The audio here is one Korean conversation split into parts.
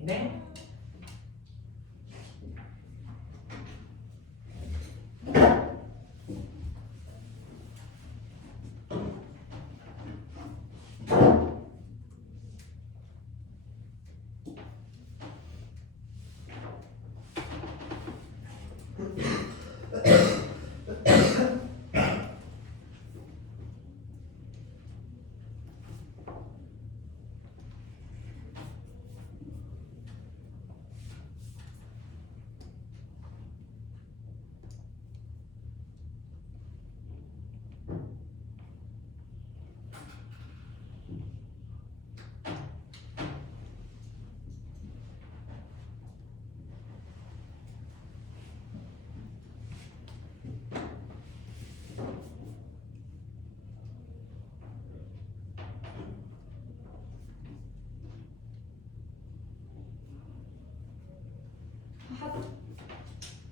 네.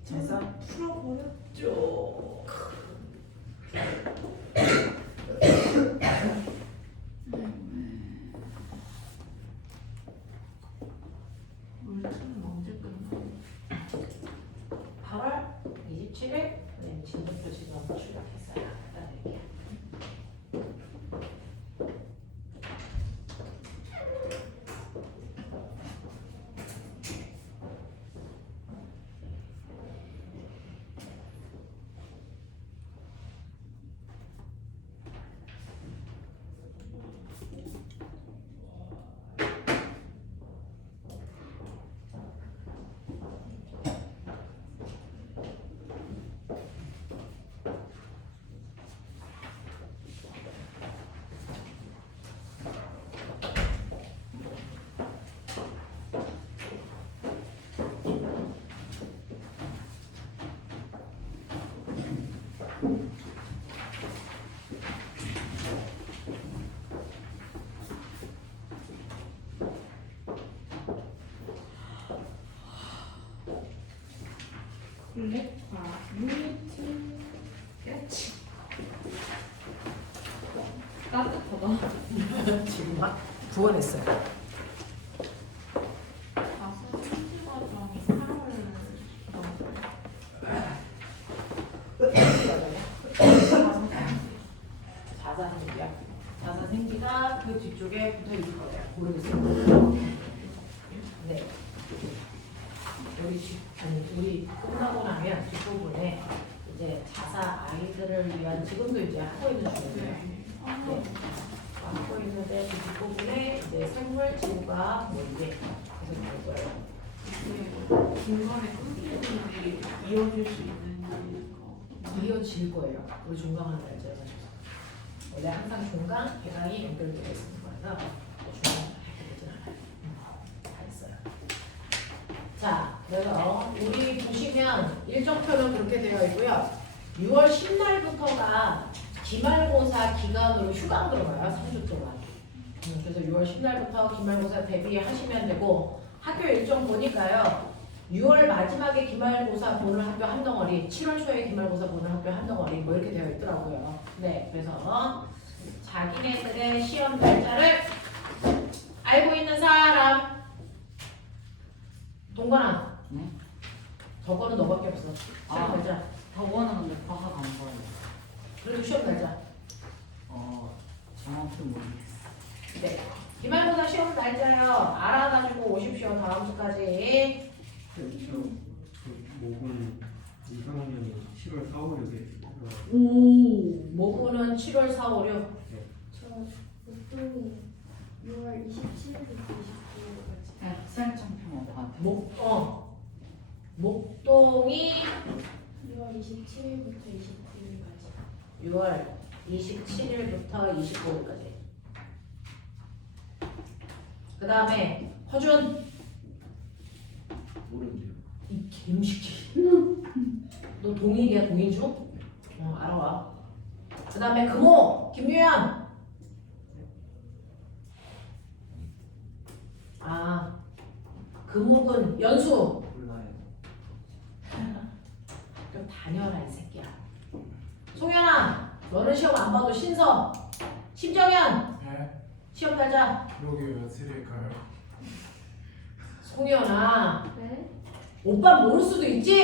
자사 풀어버렸죠. 물질은 언제 끝나? 8월 27일 진도표 지금 출력했어요. 따르게. 블랙과 유니트 끝이 따뜻하다. 지금 막 구원했어요. 가수 편집 과정이 8월 자사생기야. 자사생기가 그 뒤쪽에 붙어 있을 거예요. 모르겠어요. 네. 우리 끝나고 나면 뒷부분에 이제 자사 아이들을 위한 지금도 이제 하고 있는 중이에요. 네. 하고 있는데 그 뒷부분에 이제 생물 지구가 뭐 이게 계속 나올 거예요. 이게 중간에 끊기는 일이 이어질 수 있는 거. 이어질 거예요. 우리 종강하는 날짜에 맞춰서. 원래 항상 종강, 배강이 연결되어 있는 거라서 종강 해결되진 않아요. 다 했어요. 자, 그래서 우리 보시면 일정표는 그렇게 되어 있고요. 6월 10날부터가 기말고사 기간으로 휴강 들어가요. 3주 동안. 그래서 6월 10날부터 기말고사 대비하시면 되고 학교 일정 보니까요. 6월 마지막에 기말고사 보는 학교 한 덩어리, 7월 초에 기말고사 보는 학교 한 덩어리 뭐 이렇게 되어 있더라고요. 네, 그래서 자기네들의 시험 날짜를 알고 있는 사람 동건아. 네? 덕원은 너밖에 없어. 시험 날자. 덕원은 근데 과학 안 봐요. 그래도 시험 날자. 정확히 모르겠어. 네. 기말고사 시험 날짜요. 알아가지고 오십시오. 다음 주까지. 저 목은 2학년이 7월 4, 5, 6에 오. 모구는 7월 4, 5, 6. 저 보통이 6월 27일부터 29일까지. 그냥 수행청평 봐도 돼. 목동이 6월 27일부터 29일까지. 6월 27일부터 29일까지. 그 다음에 허준. 모르는데요. 이 개무식지. 너 동일이야 동일중? 알아와. 그 다음에 금호 김유연. 금옥은 연수. 몰라요. 좀 다녀라 이 새끼야. 송현아 너는 시험 안 봐도 신서. 심정현 네? 시험 가자. 여기 며칠일까요? 송현아 네? 오빠 모를 수도 있지?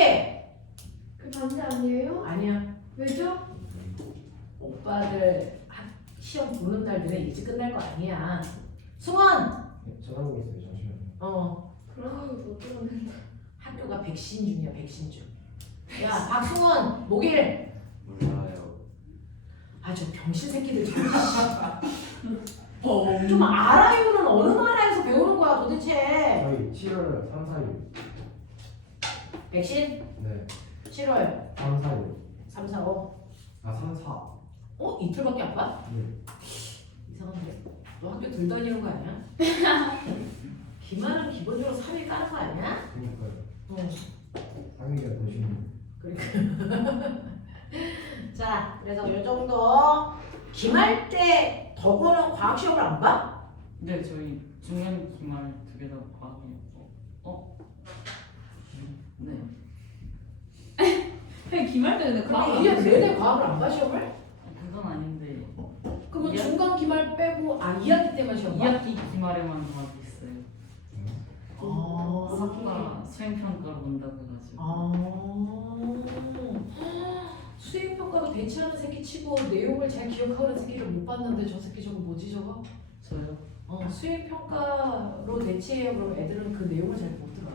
그 반대 아니에요? 아니야. 왜죠? 오빠들 시험 보는 날 너네 일찍 끝날 거 아니야. 승원. 전화하고 있어요. 잠시만요. 그러면 못 들었는데. 학교가 백신 중이야 백신 중. 야 박승원 목일. 몰라요. 저 병신 새끼들 좀 알아요는 어느 나라에서 배우는 거야 도대체. 저희 7월 3, 4일. 백신 네. 7월 3, 4일. 3, 4, 5. 3, 4. 이틀밖에 안 봐? 네. 이상한데? 너 학교 들다니는 거 아니야? 기말은 기본적으로 3일 까는 거 아니야? 그러니까요. 응. 3일이가 더 쉬운. 그러니까. 자, 그래서 이 정도. 기말 때 덕원은 과학 시험을 안 봐? 근데 저희 중간 기말 두 개 다 과학이었고. 네. 그냥 기말 때 근데 그럼 1년 내내 과학을 안 봐 시험을? 그건 아닌데 그러면 이학- 중간 기말 빼고 2학기 때만 시험 봐? 2학기 기말에만 과학이 있어요. 아. 수학과 수행평가로 본다고 해가지고. 수행평가도 대체하는 새끼 치고 내용을 잘 기억하는 새끼를 못 봤는데 저 새끼 저거 뭐지 저거? 저요? 수행평가로 대체해요. 그러면 애들은 그 내용을 잘 못 들어.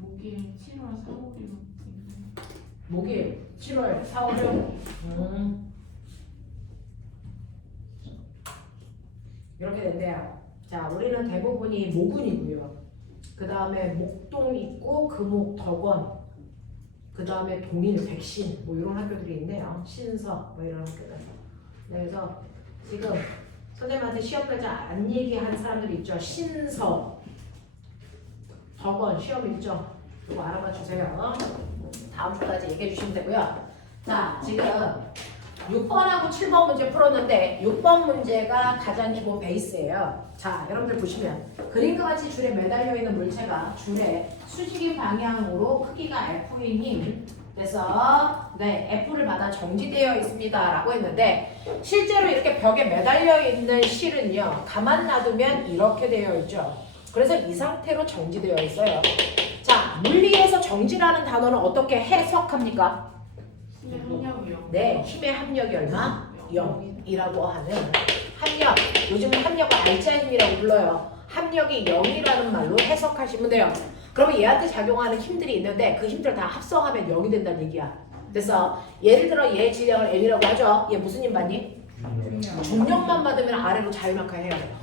목일 7월 4, 5일 목일 7월 4, 5, 6. 이렇게 된대요. 자, 우리는 대부분이 모군이고요. 그 다음에 목동 있고 금옥, 덕원. 그 다음에 동일, 백신 뭐 이런 학교들이 있네요. 신서 뭐 이런 학교들. 네, 그래서 지금 선생님한테 시험 결자 안 얘기한 사람들 있죠. 신서, 덕원 시험 일정 이거 알아봐 주세요. 다음 주까지 얘기해 주시면 되고요. 자, 지금 6번하고 7번 문제 풀었는데 6번 문제가 가장 기본 베이스예요. 자, 여러분들 보시면 그림과 같이 줄에 매달려 있는 물체가 줄에 수직인 방향으로 크기가 F인 힘 그래서 F를 받아 정지되어 있습니다 라고 했는데 실제로 이렇게 벽에 매달려 있는 실은요 가만 놔두면 이렇게 되어 있죠. 그래서 이 상태로 정지되어 있어요. 자, 물리에서 정지라는 단어는 어떻게 해석합니까? 힘의 합력이요. 네, 힘의 합력이 얼마? 0이라고 하는 합력. 요즘은 합력을 알짜 힘이라고 불러요. 합력이 0이라는 말로 해석하시면 돼요. 그러면 얘한테 작용하는 힘들이 있는데 그 힘들 다 합성하면 0이 된다는 얘기야. 그래서 예를 들어 얘 질량을 M이라고 하죠. 얘 무슨 힘 받니? 중력만 받으면 아래로 자유낙하해요.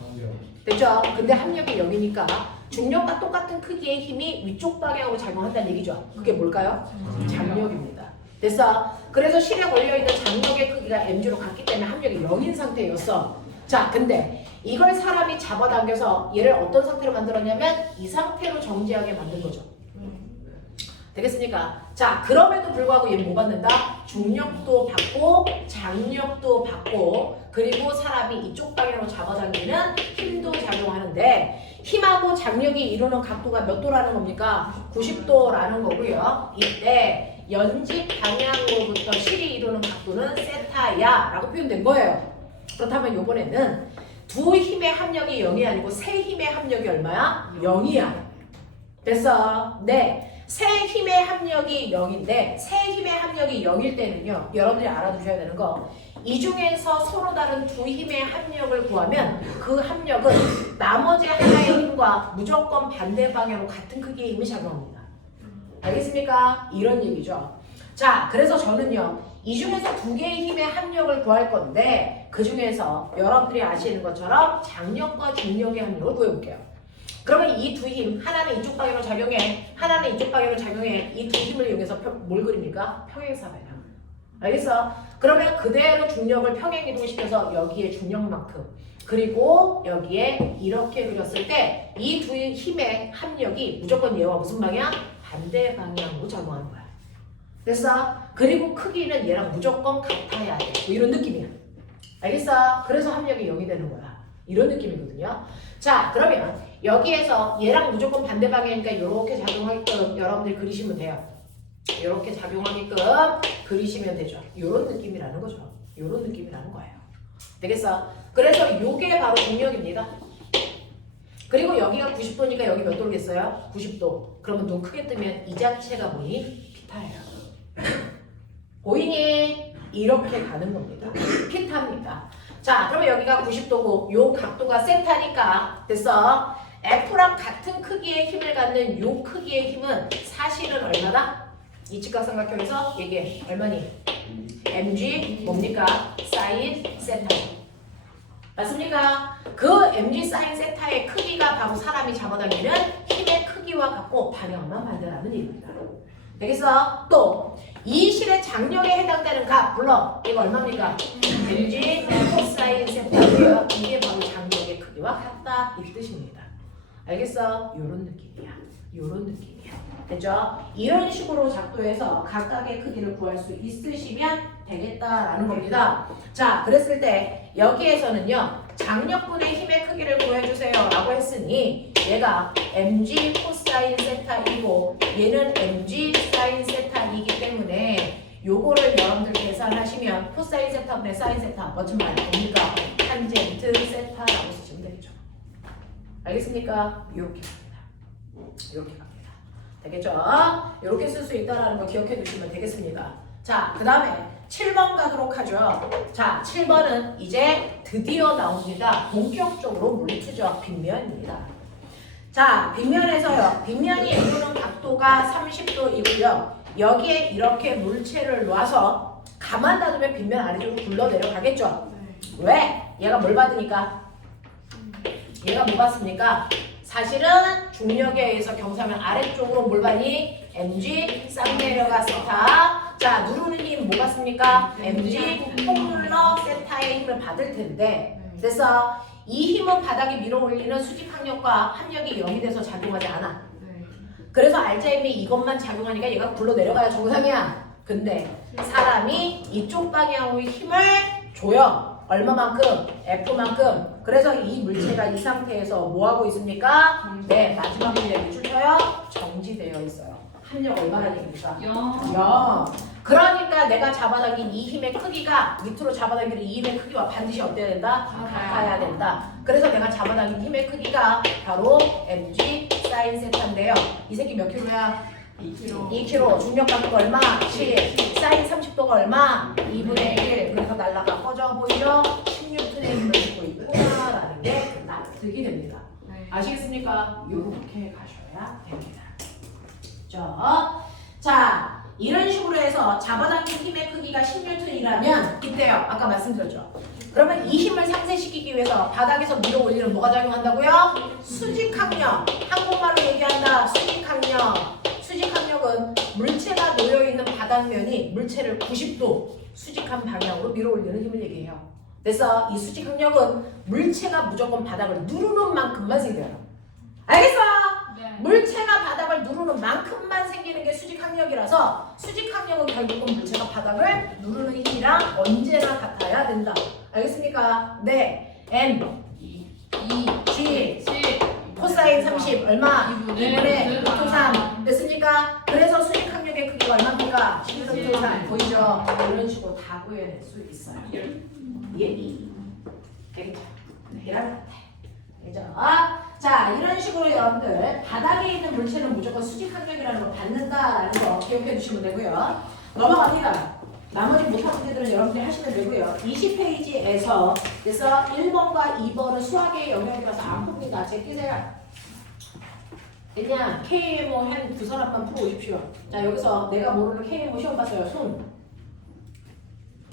됐죠? 근데 합력이 0이니까 중력과 똑같은 크기의 힘이 위쪽 방향으로 작용한다는 얘기죠. 그게 뭘까요? 장력입니다. 됐어? 그래서 실에 걸려있는 장력의 크기가 mg로 같기 때문에 합력이 0인 상태였어. 자, 근데 이걸 사람이 잡아당겨서 얘를 어떤 상태로 만들었냐면 이 상태로 정지하게 만든 거죠. 되겠습니까? 자, 그럼에도 불구하고 얘는 뭐 받는다? 중력도 받고 장력도 받고 그리고 사람이 이쪽 방향으로 잡아당기는 힘도 작용하는데 힘하고 장력이 이루는 각도가 몇 도라는 겁니까? 90도라는 거고요. 이때 연직 방향으로부터 실이 이루는 각도는 세타야 라고 표현된 거예요. 그렇다면 이번에는 두 힘의 합력이 0이 아니고 세 힘의 합력이 얼마야? 0이야. 됐어. 네. 새 힘의 합력이 0인데 새 힘의 합력이 0일 때는요. 여러분들이 알아두셔야 되는 거. 이 중에서 서로 다른 두 힘의 합력을 구하면 그 합력은 나머지 하나의 힘과 무조건 반대 방향으로 같은 크기의 힘이 작용합니다. 알겠습니까? 이런 얘기죠. 자, 그래서 저는요. 이 중에서 두 개의 힘의 합력을 구할 건데 그 중에서 여러분들이 아시는 것처럼 장력과 중력의 합력을 구해볼게요. 그러면 이 두 힘, 하나는 이쪽 방향으로 작용해, 하나는 이쪽 방향으로 작용해. 이 두 힘을 이용해서 뭘 그립니까? 평행사변형. 알겠어? 그러면 그대로 중력을 평행이동시켜서 여기에 중력만큼 그리고 여기에 이렇게 그렸을 때 이 두 힘의 합력이 무조건 얘와 무슨 방향? 반대 방향으로 작용하는 거야. 됐어? 그리고 크기는 얘랑 무조건 같아야 돼. 뭐 이런 느낌이야. 알겠어? 그래서 합력이 0이 되는 거야. 이런 느낌이거든요. 자, 그러면 여기에서 얘랑 무조건 반대 방향이니까 이렇게 작용하게끔 여러분들 그리시면 돼요. 이렇게 작용하게끔 그리시면 되죠. 이런 느낌이라는 거죠. 이런 느낌이라는 거예요. 되겠어? 그래서 요게 바로 중력입니다. 그리고 여기가 90도니까 여기 몇 도겠어요? 90도. 그러면 눈 크게 뜨면 이 자체가 뭐니? 피타예요. 보이니? 이렇게 가는 겁니다. 피타입니다. 자, 그러면 여기가 90도고 요 각도가 세타니까 됐어? F랑 같은 크기의 힘을 갖는 요 크기의 힘은 사실은 얼마다? 이 직각삼각형에서 얘기해. 얼마니? mg 뭡니까? 사인 세타. 맞습니까? 그 mg 사인 세타의 크기가 바로 사람이 잡아당기는 힘의 크기와 같고 방향만 반대라는 얘기입니다. 되겠어? 또 이 실의 장력에 해당되는 값 불러. 이거 얼마입니까? mg 코사인 세타고요. 이게 바로 장력의 크기와 같다 이 뜻입니다. 알겠어? 요런 느낌이야. 요런 느낌이야. 됐죠? 이런 식으로 작도해서 각각의 크기를 구할 수 있으시면 되겠다라는 겁니다. 자, 그랬을 때 여기에서는요. 장력분의 힘의 크기를 구해주세요 라고 했으니 얘가 mg 코사인 세타이고 얘는 mg 사인 세타이기 때문에 요거를 여러분들 계산하시면 코사인 세타분의 사인 세타 뭐좀 말 뭡니까? 탄젠트 세타라고 쓰시면 되겠죠. 알겠습니까? 이렇게 갑니다. 이렇게 갑니다. 되겠죠? 이렇게 쓸 수 있다는 거 기억해 두시면 되겠습니다. 자, 그 다음에 7번 가도록 하죠. 자, 7번은 이제 드디어 나옵니다. 본격적으로 물리투적 빗면입니다. 자, 빗면에서요. 빗면이 이루는 각도가 30도이고요. 여기에 이렇게 물체를 놔서 가만 놔두면 빗면 아래쪽으로 굴러 내려가겠죠. 왜? 얘가 뭘 받으니까? 얘가 뭐 받습니까? 사실은 중력에 의해서 경사면 아래쪽으로 뭘 받니? mg 쌍 내려가 세타. 자, 누르는 힘 뭐 같습니까? mg 폼룰러 세타의 힘을 받을 텐데 그래서 이 힘은 바닥에 밀어 올리는 수직 항력과 합력이 0이 돼서 작용하지 않아. 그래서 알자임이 이것만 작용하니까 얘가 굴러 내려가야 정상이야. 근데 사람이 이쪽 방향으로 힘을 줘요. 얼마만큼? F만큼. 그래서 이 물체가 이 상태에서 뭐하고 있습니까? 네, 마지막 문제 밑줄 쳐요. 정지되어 있어요. 합력 얼마나 얘기입니까? 0. 그러니까 내가 잡아당긴 이 힘의 크기가 밑으로 잡아당기는 이 힘의 크기와 반드시 어때야 된다? 같아야 된다. 그래서 내가 잡아당긴 힘의 크기가 바로 mg 사인 세타인데요. 이 새끼 몇 킬로야? 2kg. 중력 각도가 얼마? 7. 사인 30도가 얼마? 2분의 1. 그래서 날라가 꺼져 보이죠? 16톤의 힘을 주고 있구나라는 게 납득이 됩니다. 아시겠습니까? 이렇게 가셔야 됩니다. 자, 이런 식으로 해서 잡아당긴 힘의 크기가 10N이라면 이때요. 아까 말씀드렸죠. 그러면 이 힘을 상쇄시키기 위해서 바닥에서 밀어 올리는 뭐가 작용한다고요? 수직항력. 한국말로 얘기한다. 수직항력. 수직항력은 물체가 놓여있는 바닥면이 물체를 90도 수직한 방향으로 밀어 올리는 힘을 얘기해요. 그래서 이 수직항력은 물체가 무조건 바닥을 누르는 만큼만 생겨요. 알겠어? 물체가 바닥을 누르는 만큼만 생기는 게 수직항력이라서 수직항력은 결국은 물체가 바닥을 누르는 힘이랑 언제나 같아야 된다. 알겠습니까? 네. M 2 G 코사인 30 얼마? 2분의 3 됐습니까? 그래서 수직항력의 크기가 얼마입니까? 10분의 3 보이죠? 이런 식으로 다 구해낼 수 있어요. 예. 되겠죠? 이랑 같아. 그죠? 자, 이런 식으로 여러분들 바닥에 있는 물체는 무조건 수직 간격이라는 걸 받는다라는 거 기억해 주시면 되고요. 넘어갑니다. 나머지 못한 문제들은 여러분들이 하시면 되고요. 20페이지에서 그래서 1번과 2번은 수학의 영역이라서 안 풉니다. 제끼세요. 그냥 KMO 한 두 사람만 풀어오십시오. 자, 여기서 내가 모르는 KMO 시험 봤어요. 손.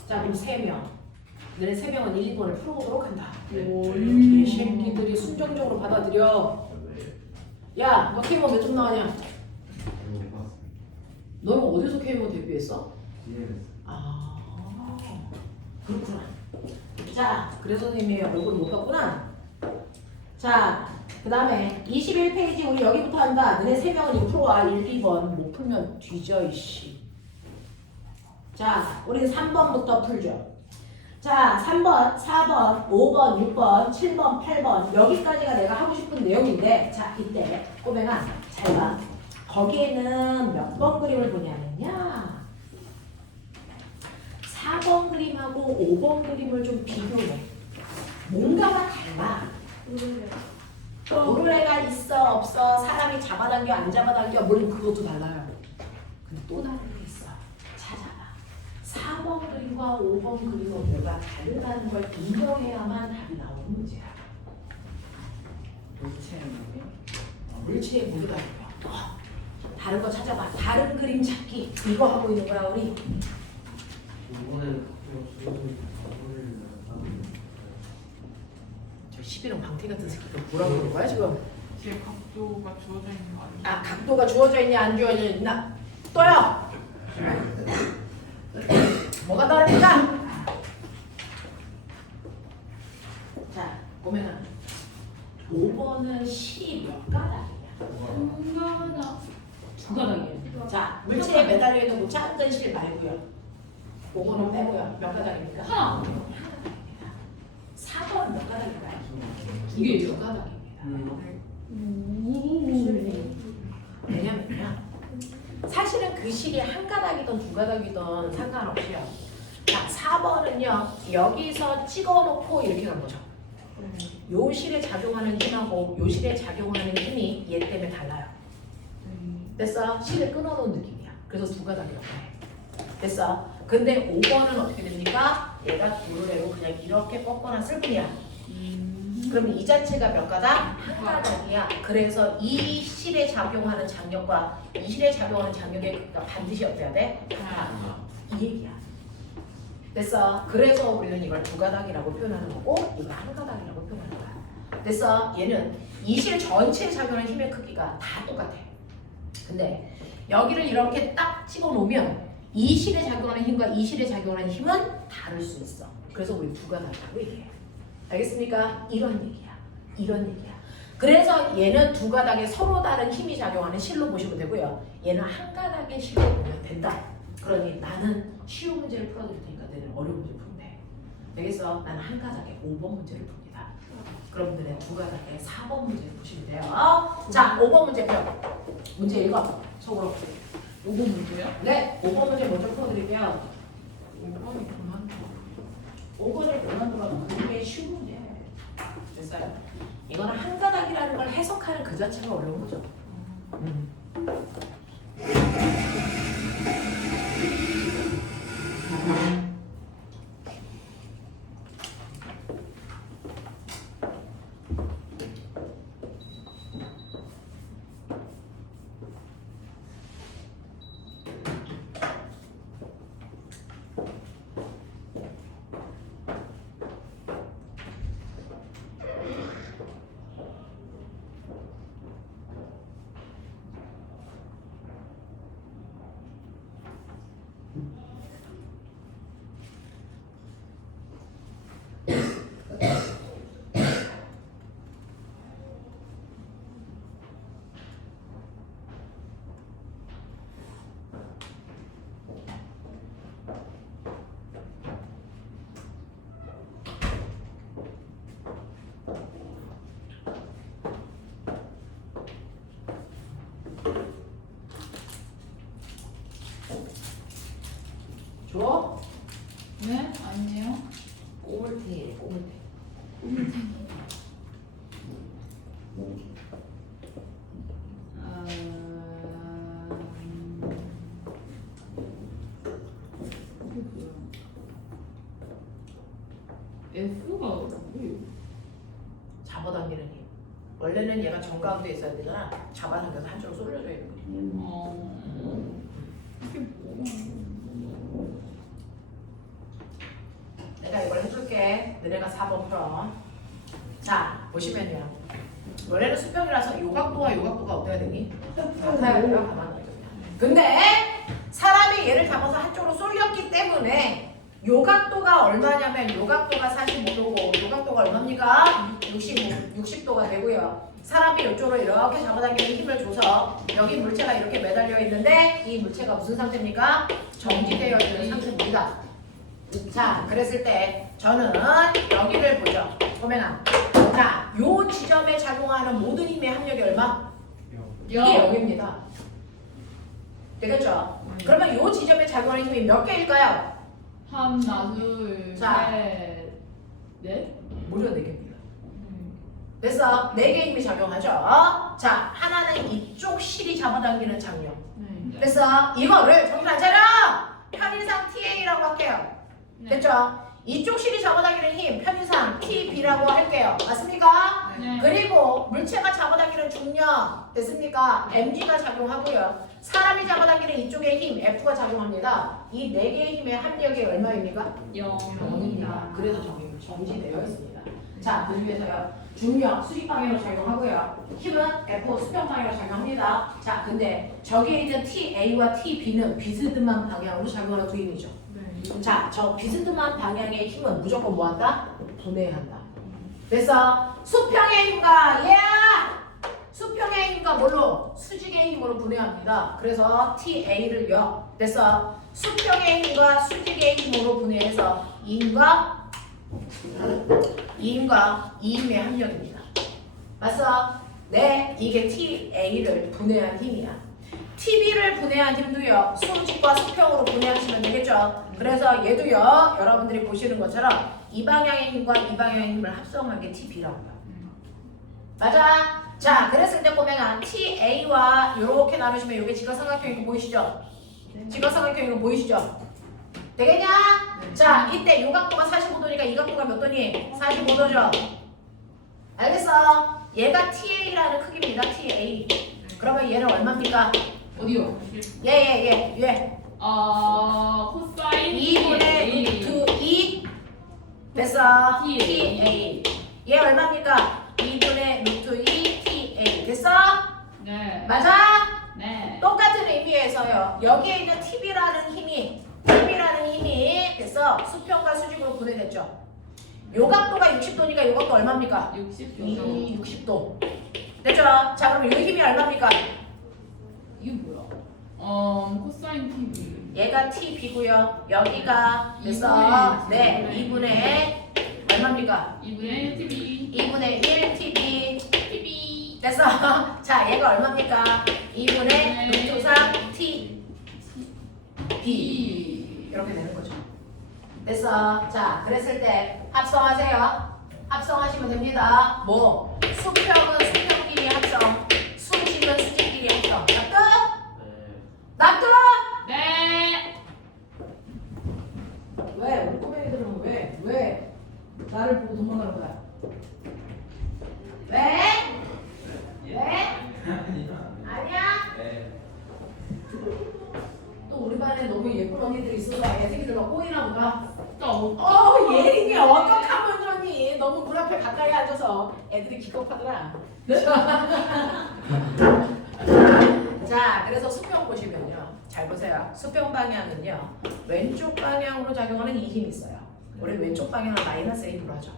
자, 그럼 3명. 너네 3명은 1, 2번을 풀어오도록 한다. 이 새끼들이 순정적으로 받아들여. 야, 너 KMO 몇 점 나왔냐? 못 봤습니다. 너는 어디서 KMO 데뷔했어? DLS. 아, 그렇구나. 자, 그래서 선생님이 얼굴 못 봤구나. 자, 그 다음에 21페이지 우리 여기부터 한다. 너네 3명은 이거 풀어와. 1, 2번 못 풀면 뒤져 이씨. 자, 우리 3번부터 풀죠. 자, 3번, 4번, 5번, 6번, 7번, 8번 여기까지가 내가 하고 싶은 내용인데 자, 이때 꼬맹아 잘 봐. 거기에는 몇 번 그림을 보냐면요. 4번 그림하고 5번 그림을 좀 비교해. 뭔가가 달라. 오르래가 있어 없어 사람이 잡아당겨 안 잡아당겨 물론 그것도 달라요. 근데 또 다른 게 있어. 찾아봐. 4번 그림과 5번 그림은 뭐가 다르다는 걸 인정해야만 답이 나오는 문제야. 물체의 모두 다르고요. 다른 거 찾아봐. 다른 그림 찾기 이거 하고 있는 거야 우리. 이번에 저 11은 방태 같은 새끼가 뭐라고 그러는 거야 지금? 뒤에 각도가 주어져 있는 거 아니에요? 아 각도가 주어져 있냐 안 주어져 있냐 또요. 뭐가 다릅니까? 자 보면은 5번은 실이 몇 가닥이냐? 하나. 두 가닥이에요. 자 물체에 매달려 있는 그 작은 실 말고요. 5번은 빼고요. 몇 가닥입니까? 하나. 4번은 몇 가닥일까요? 이게 두 가닥입니다. 오. 왜냐면요. 사실은 그 실이 한 가닥이든 두 가닥이든 상관없이요. 자, 4번은요. 여기서 찍어놓고 이렇게 간 거죠. 요 실에 작용하는 힘하고 요 실에 작용하는 힘이 얘 때문에 달라요. 됐어? 실을 끊어놓은 느낌이야. 그래서 두 가닥이라고 해. 됐어? 근데 5번은 어떻게 됩니까? 얘가 도르래로 그냥 이렇게 꺾어놨을 뿐이야. 그럼 이 자체가 몇 가닥? 한 가닥이야. 그래서 이 실에 작용하는 장력과 이 실에 작용하는 장력의 크기가 반드시 어때야 돼? 이 얘기야. 됐어? 그래서 우리는 이걸 두 가닥이라고 표현하는 거고 이걸 한 가닥이라고 표현하는 거야. 됐어? 얘는 이 실 전체에 작용하는 힘의 크기가 다 똑같아. 근데 여기를 이렇게 딱 찍어 놓으면 이 실에 작용하는 힘과 이 실에 작용하는 힘은 다를 수 있어. 그래서 우리 두 가닥이라고 얘기해. 알겠습니까? 이런 얘기야. 이런 얘기야. 그래서 얘는 두 가닥에 서로 다른 힘이 작용하는 실로 보시면 되고요. 얘는 한 가닥의 실로 보면 된다. 그러니 나는 쉬운 문제를 풀어드릴 테니까 너는 어려운 문제 풀면 돼. 알겠어? 나는 한 가닥에 5번 문제를 풉니다. 그럼들은 두 가닥에 4번 문제를 푸시면 돼요. 자, 5번 문제 펴. 문제 읽어. 속으로. 5번 문제요? 네, 5번 문제 먼저 풀어드릴게요. 5번이 그만 5번을 그만두라고 그게 쉬운 문제예요. 됐어요? 이거는 한 가닥이라는 걸 해석하는 그 자체가 어려운 거죠. 줘? 네? 아니에요? 꼬물탱이래, 꼬물탱이. F가 뭐예요? 잡아당기는 힘. 원래는 얘가 정가운데 있어야 되잖아. 잡아당겨서 한쪽으로 쏠려져 있는 거지. 이게 뭐야? 내가 이걸 해줄게. 너네가 4번 풀어. 자, 보시면요. 원래는 수평이라서 요각도와 요각도가 어때야 되니? 같아야 돼요. 가만히 있거든요. 근데 사람이 얘를 잡아서 한쪽으로 쏠렸기 때문에 요각도가 얼마냐면 요각도가 45도고 요각도가 얼마입니까? 60도가 되고요. 사람이 이쪽으로 이렇게 잡아당기는 힘을 줘서 여기 물체가 이렇게 매달려 있는데 이 물체가 무슨 상태입니까? 정지되어 있는 상태입니다. 자, 그랬을 때 저는 여기를 보죠. 보면은 자, 요 지점에 작용하는 모든 힘의 합력이 얼마? 이게 0입니다. 되겠죠? 그러면 요 지점에 작용하는 힘이 몇 개일까요? 하나, 둘, 자. 셋, 넷? 무려 4개입니다. 그래서 4개의 힘이 작용하죠. 자, 하나는 이쪽 실이 잡아당기는 장력. 네. 그래서 이거를 정신 차려! 편의상 TA라고 할게요. 됐죠? 이쪽 실이 잡아당기는 힘, 편의상 TB라고 할게요. 맞습니까? 네. 그리고 물체가 잡아당기는 중력, 됐습니까? mg가 작용하고요. 사람이 잡아당기는 이쪽의 힘, F가 작용합니다. 이 4개의 힘의 합력이 얼마입니까? 0입니다. 그래서 정지되어 있습니다. 자, 그 중에서요. 중력, 수직 방향으로 작용하고요. 힘은 F, 수평 방향으로 작용합니다. 자, 근데 저기에 있는 TA와 TB는 비스듬한 방향으로 작용하는 두 힘이죠. 네. 자, 저 비스듬한 방향의 힘은 무조건 뭐한다? 분해한다. 그래서 수평의 힘과 수평의 힘과 뭘로? 수직의 힘으로 분해합니다. 그래서 TA를요. 그래서 수평의 힘과 수직의 힘으로 분해해서 이 힘과 이 힘의 합력입니다. 맞어? 네, 이게 TA를 분해한 힘이야. TB를 분해한 힘도요. 수직과 수평으로 분해하시면 되겠죠. 그래서 얘도요. 여러분들이 보시는 것처럼 이 방향의 힘과 이 방향의 힘을 합성한 게 TB라고요. 맞아? 자, 그랬을 때 보면 TA와 이렇게 나누시면 이게 직각삼각형인 거 보이시죠? 직각삼각형인 거 보이시죠? 되겠냐? 자, 이때 이 각도가 45도니까 이 각도가 몇 도니? 45도죠? 알겠어? 얘가 TA라는 크기입니다. TA. 그러면 얘는 얼마입니까? 어디요? 얘. 코사인 2분의 루트 2 됐어? TA. 얘 얼마입니까? 2분의 루트 2 TA. 됐어? 네. 맞아? 네. 똑같은 의미에서요. 여기에 있는 TB라는 힘이 됐어? 수평과 수직으로 분해됐죠? 요 각도가 60도니까 요 각도 얼마입니까? 60도. 60도. 됐죠? 자, 그럼 요 힘이 얼마입니까? 이게 뭐야? 코사인 TV. 얘가 TB고요. 여기가 됐어? 네, 2분의 얼마입니까? 2분의 TV. 2분의 1 TB. TV. 됐어? 자, 얘가 얼마입니까? 2분의 루트 3 TB. 이렇게 되는 거죠. 됐어? 자, 그랬을 때 합성하세요. 합성하시면 됩니다. 뭐? 수평은 수평끼리 합성, 수직은 수직끼리 합성. 납득? 납득? 네. 왜? 우리 꼬맹이들은 왜? 나를 보고 도망가는 거야? 왜? 아니야? 또 우리 반에 너무 예쁜 언니들이 있어서 애새끼들 막 꼬이나 보다. 예린이 어떡하면 좋니? 너무 문 앞에 가까이 앉아서 애들이 기겁하더라. 자, 그래서 수평 보시면요. 잘 보세요. 수평 방향은요. 왼쪽 방향으로 작용하는 이 힘이 있어요. 우리 왼쪽 방향은 마이너스 A로 하죠.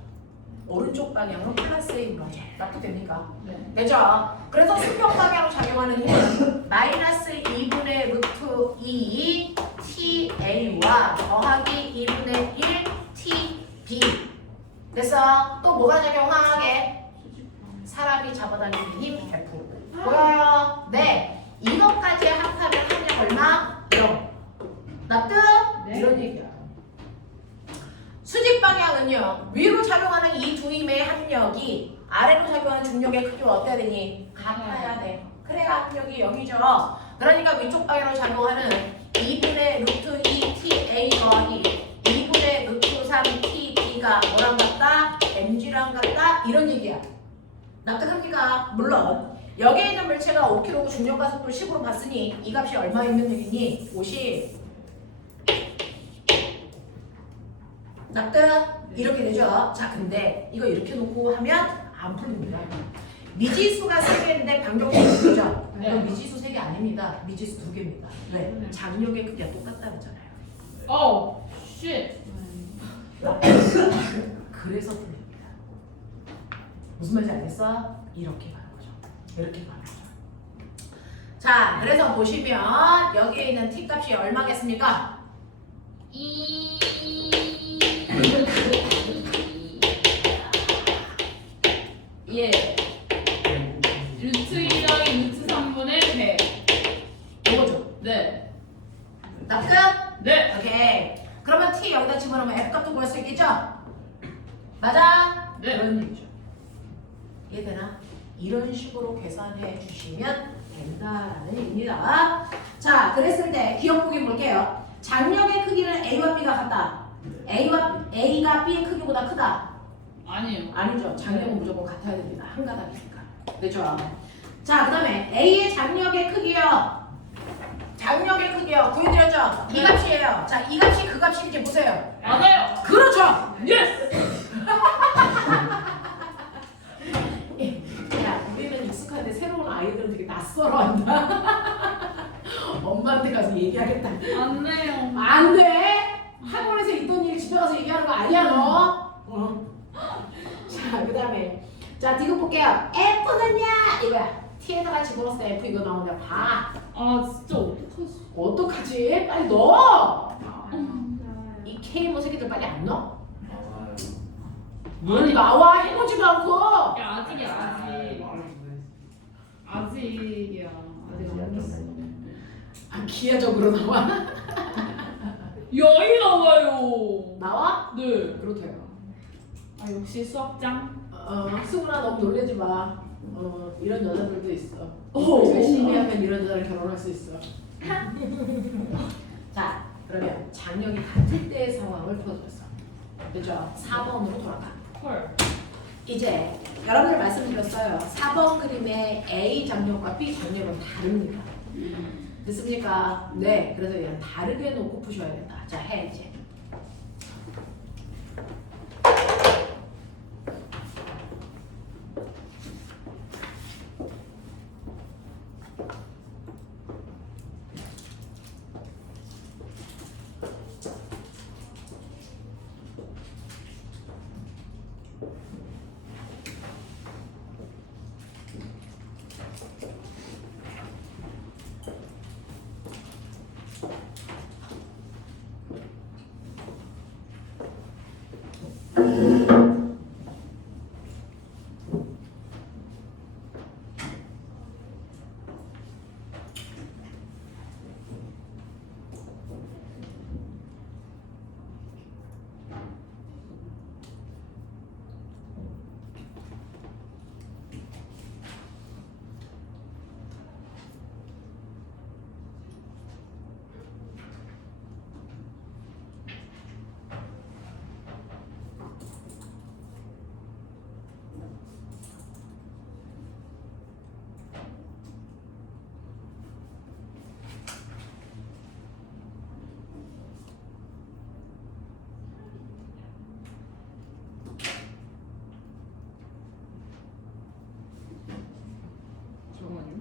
오른쪽 방향은 플러스 A로 하죠. 납득됩니까? 네. 되죠? 그래서 수평 방향으로 작용하는 힘은 마이너스 2분의 루트 2 TA와 더하기 2분의 1 TB. 됐어? 또 뭐가 작용하게? 사람이 잡아당기는 힘 F. 보여요? 네. 이것까지 합하면 합력 얼마? 0. 납득? 네. 이런 얘기야. 수직 방향은요. 위로 작용하는 이 두 힘의 합력이 아래로 작용하는 중력의 크기와 어때야 되니? 같아야 돼. 그래야 합력이 0이죠. 그러니까 위쪽 방향으로 작용하는 2분의 루트 2 TA 더하기 2분의 루트 3 TB가 뭐랑 같다? 물질이랑 같다 이런 얘기야. 납득합니까? 물론 여기에 있는 물체가 5kg고 중력 가속도 10으로 봤으니 이 값이 얼마 있는 얘기니? 50. 납득? 이렇게 되죠. 자, 근데 이거 이렇게 놓고 하면 안 풀립니다. 미지수가 3개인데 방정식이 2개죠? 네. 이건 미지수 3개 아닙니다. 미지수 2개입니다. 왜? 네. 장력의 크기가 똑같다 그러잖아요. 어, 쉣. 그래서 풀립니다. 무슨 말인지 알겠어? 이렇게 가는 거죠. 이렇게 가는 거죠. 자, 그래서 보시면 여기에 있는 t 값이 얼마겠습니까? 예. 루트 1더하기 루트 3분의 100. 이거죠. 네. 납득? 네. 오케이. 그러면 t 여기다 집어넣으면 f 값도 구할 수 있겠죠? 맞아? 네. 그런 얘기죠. 이해되나? 이런 식으로 계산해 주시면 된다라는 얘기입니다. 자, 그랬을 때 기억 보기 볼게요. 장력의 크기는 A와 B가 같다. A가 B의 크기보다 크다. 아니에요. 아니죠. 장력은 무조건 같아야 됩니다. 한 가닥이니까. 됐죠? 자, 그 다음에 A의 장력의 크기요. 장력의 크기요. 구해드렸죠? 이 값이에요. 자, 이 값이 그 값인지 보세요. 맞아요. 그렇죠! 예스. 야, 우리는 익숙한데 새로운 아이들은 되게 낯설어한다. 엄마한테 가서 얘기하겠다. 안 돼요. 안 돼! 학원에서 있던 일 집에 가서 얘기하는 거 아니야, 너? 자, 그 다음에. 자, 디귿 볼게요. F는요? 이거야. T에다가 집어넣었을 때 F 이거 나오냐, 봐. 아, 진짜 어떡하지? 어떡하지? 빨리 넣어! 나와요. 이 K모 새끼들 빨리 안 넣어. 나와요. 뭘 나와? 해보지도 않고! 야, 아직이야, 아직. 아직이야. 아직 안 됐어. 아, 기하적으로 나와? 여기 나와요. 나와? 네. 그렇대요. 아, 역시 수학장. 승훈아 너무 놀래지 마. 이런 여자들도 있어. 오. 열심히 하면 이런 여자를 결혼할 수 있어. 자, 그러면 장력이 같을 때의 상황을 풀어줬어. 그죠? 4번으로 돌아가. 헐. 이제 여러분들 말씀드렸어요. 4번 그림의 A 장력과 B 장력은 다릅니다. 됐습니까? 네. 그래서 얘는 다르게 놓고 푸셔야 된다. 자, 해 이제. 잠깐만요.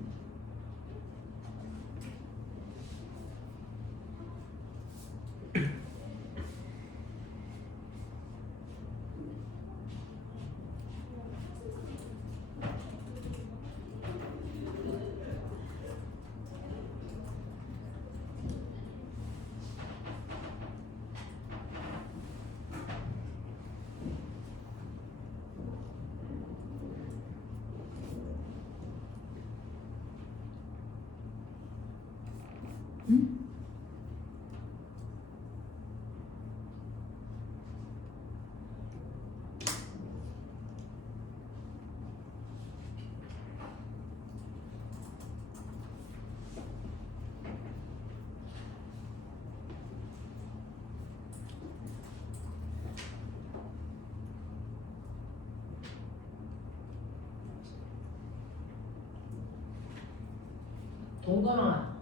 동건아,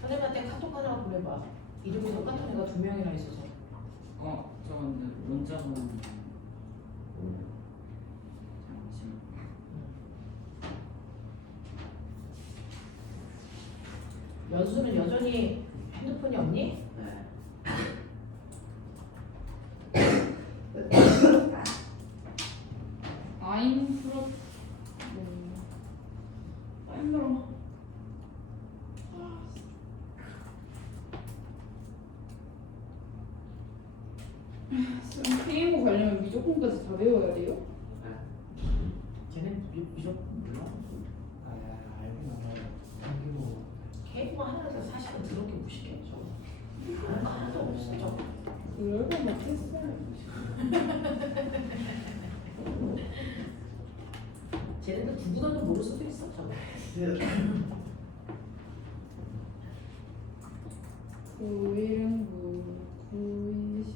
선생님한테 카톡 하나 보내봐. 이름이 똑같은 애가 2명이나 있어서. 저 근데 문자가 잠시만. 연수는 여전히 핸드폰이 없니? 네. 아임 프로 힘들어. PMO 가려면 미적분까지 다 외워야 돼요? 쟤는 미적 몰라? 알긴 알아요. 알기로. 케이블 하나에서 사실은 더럽게 무시겠죠. 아는 거 하나도 없어. 저거. 그 열번 못했어요. 쟤네들 구분하는 모를 수도 있어. 저거. 구일은 9, 20,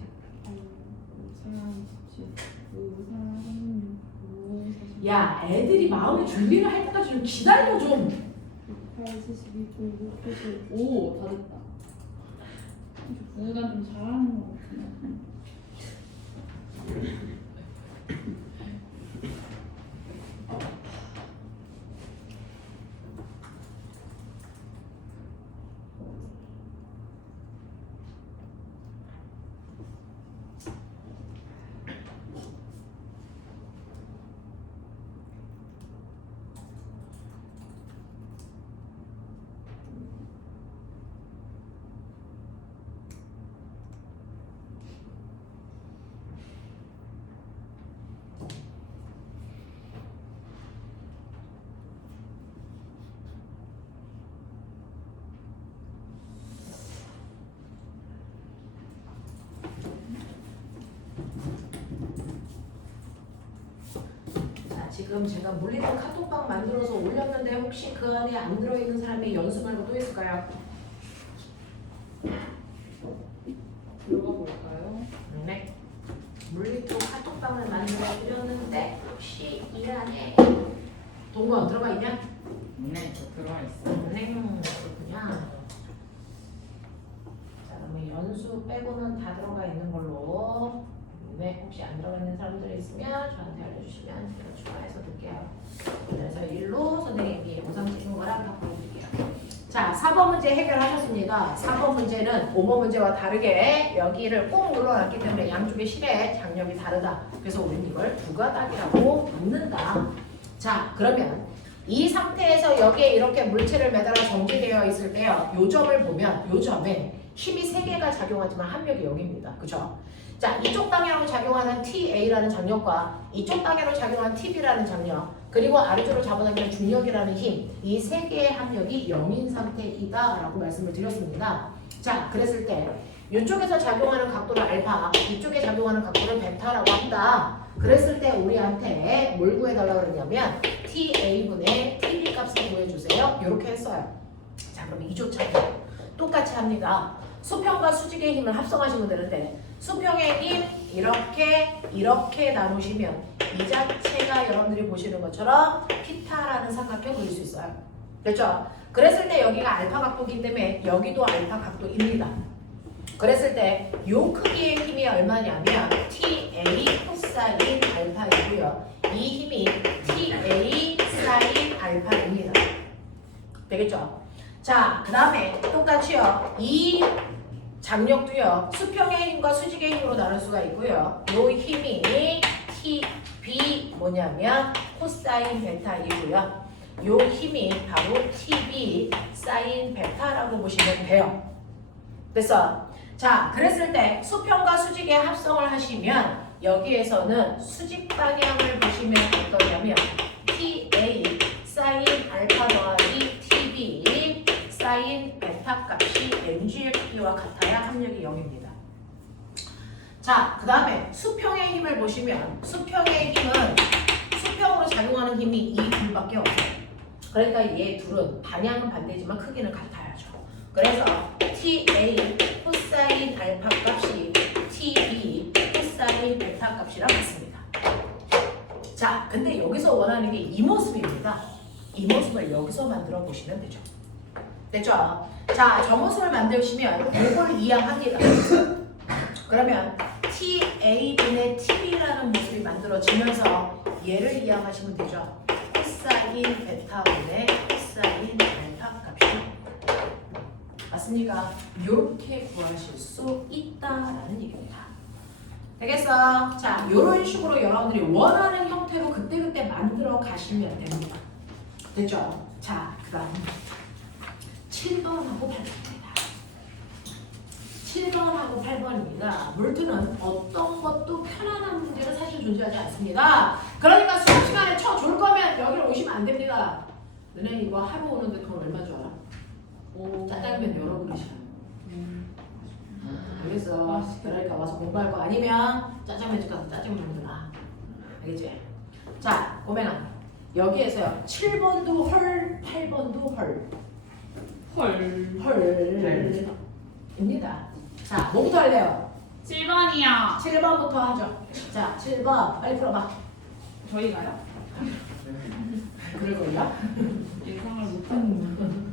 30, 9, 36, 9, 야, 애들이 마음의 준비를 할 때까지 좀 기다려 좀. 8, 72, 99, 90. 오, 다 됐다. 구단 좀 잘하는 것 같은데. 자, 지금 제가 물리적 카톡방 만들어서 올렸는데 혹시 그 안에 안 들어있는 사람이 연수 말고 또 있을까요? 들어가 볼까요? 네. 물리적 카톡방을 만들어 올렸는데 혹시 이 안에 동건 들어가 있냐? 네, 저 들어와 있어요. 네, 그렇군요. 자, 그러면 연수 빼고는 다 들어가 있는 걸로. 네, 혹시 안 들어가 있는 사람들이 있으면 저한테 알려주시면 제가 추가해서 드릴게요. 그래서 일로 선생님이 우선 찍은 거랑 다 보여드릴게요. 자, 4번 문제 해결하셨습니다. 4번 문제는 5번 문제와 다르게 여기를 꼭 눌러놨기 때문에 양쪽의 실의 장력이 다르다. 그래서 우리는 이걸 부가닥이라고 묻는다. 자, 그러면 이 상태에서 여기에 이렇게 물체를 매달아 정지되어 있을 때요. 요 점을 보면 요 점에 힘이 3개가 작용하지만 합력이 0입니다. 그죠? 자, 이쪽 방향으로 작용하는 TA라는 장력과 이쪽 방향으로 작용하는 TB라는 장력, 그리고 아래쪽으로 잡아당기는 중력이라는 힘, 이 3개의 합력이 0인 상태이다 라고 말씀을 드렸습니다. 자, 그랬을 때 이쪽에서 작용하는 각도를 알파, 이쪽에 작용하는 각도를 베타라고 한다. 그랬을 때 우리한테 뭘 구해달라고 그러냐면 TA분의 TB 값을 구해주세요. 이렇게 했어요. 자, 그럼 이조차도 똑같이 합니다. 수평과 수직의 힘을 합성하시면 되는데 수평의 힘 이렇게 나누시면 이 자체가 여러분들이 보시는 것처럼 피타라는 삼각형 그릴 수 있어요. 됐죠? 그랬을 때 여기가 알파 각도이기 때문에 여기도 알파 각도입니다. 그랬을 때 이 크기의 힘이 얼마냐면 TA 코사인 알파이고요. 이 힘이 TA 사인 알파입니다. 되겠죠? 자, 그 다음에 똑같이요. 이 장력도요. 수평의 힘과 수직의 힘으로 나눌 수가 있고요. 요 힘이 TB 뭐냐면 코사인 베타이고요. 요 힘이 바로 TB 사인 베타라고 보시면 돼요. 됐어? 자, 그랬을 때 수평과 수직의 합성을 하시면 여기에서는 수직 방향을 보시면 어떠냐면 TA 사인 알파 더하기 TB 사인 베타 값이 mg의 크기와 같아야 합력이 0입니다. 자, 그 다음에 수평의 힘을 보시면 수평의 힘은 수평으로 작용하는 힘이 이 둘밖에 없어요. 그러니까 얘 둘은 방향은 반대지만 크기는 같아야죠. 그래서 TA 코사인 알파 값이 TB 코사인 베타 값이랑 같습니다. 자, 근데 여기서 원하는 게 이 모습입니다. 이 모습을 여기서 만들어 보시면 되죠. 됐죠? 자, 정호수를 만드시면 이걸 이해합니다. 그러면 TA분의 TB라는 모습이 만들어지면서 얘를 이해하시면 되죠. 코사인 베타분의 코사인 알파 값이 맞습니까? 이렇게 구하실 수 있다라는 얘기입니다. 되겠어? 자, 이런 식으로 여러분들이 원하는 형태로 그때그때 만들어 가시면 됩니다. 됐죠? 자, 그 다음 7번하고 8번입니다. 7번하고 8번입니다. 물투는 어떤 것도 편안한 문제는 사실 존재하지 않습니다. 그러니까 수업 시간에 쳐줄 거면 여기로 오시면 안 됩니다. 너네 이거 하루 오는데 돈 얼마 줄 알아? 짜장면 여러 그릇이야. 알겠어. 그러니까 와서 공부할 거 아니면 짜장면집 가서 짜장면 만들어. 알겠지? 자, 고민아. 여기에서요. 7번도 헐, 8번도 헐. 헐. 헐입니다. 자, 뭐부터 할래요? 7번이요. 7번부터 하죠. 자, 7번 빨리 풀어봐. 저희가요? 그럴걸요? 예상을 못했는데.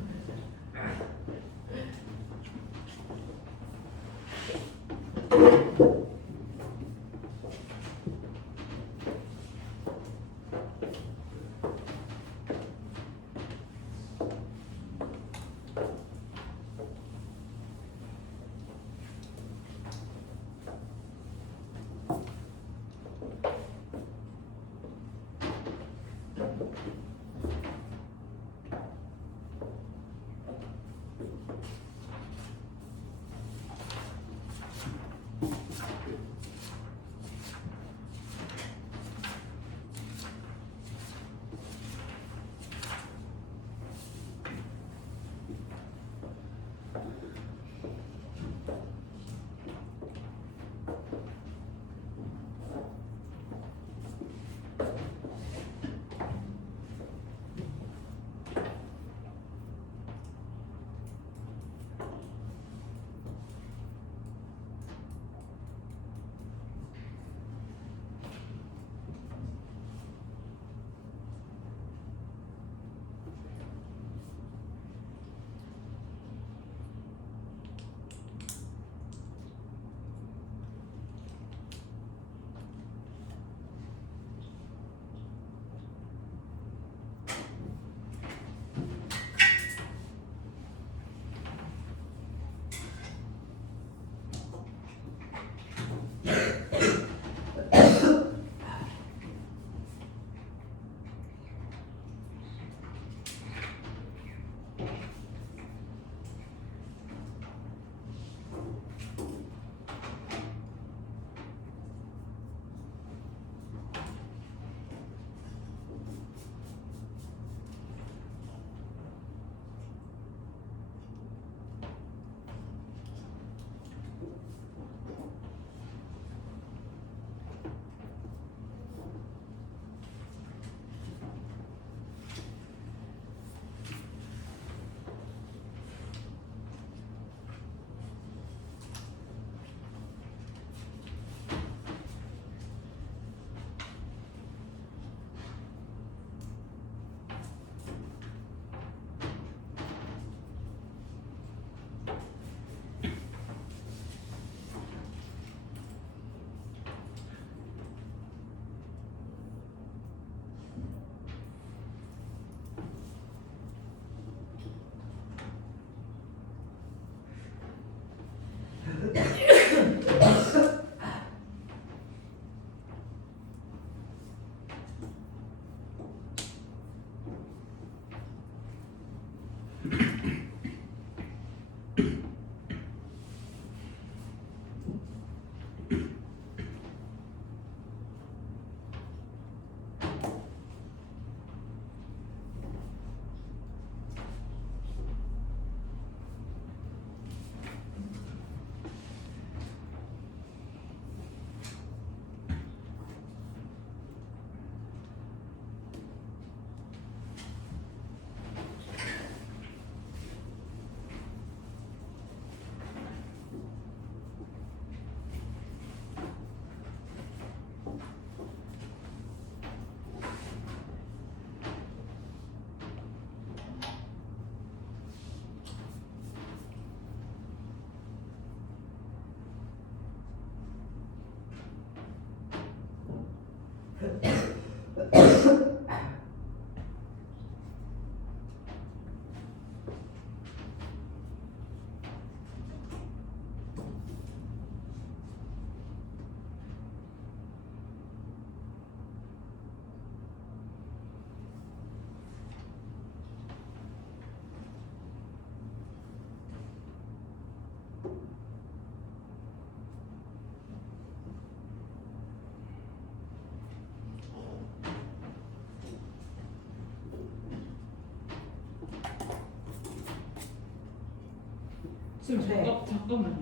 쌤 네. 잠깐만요.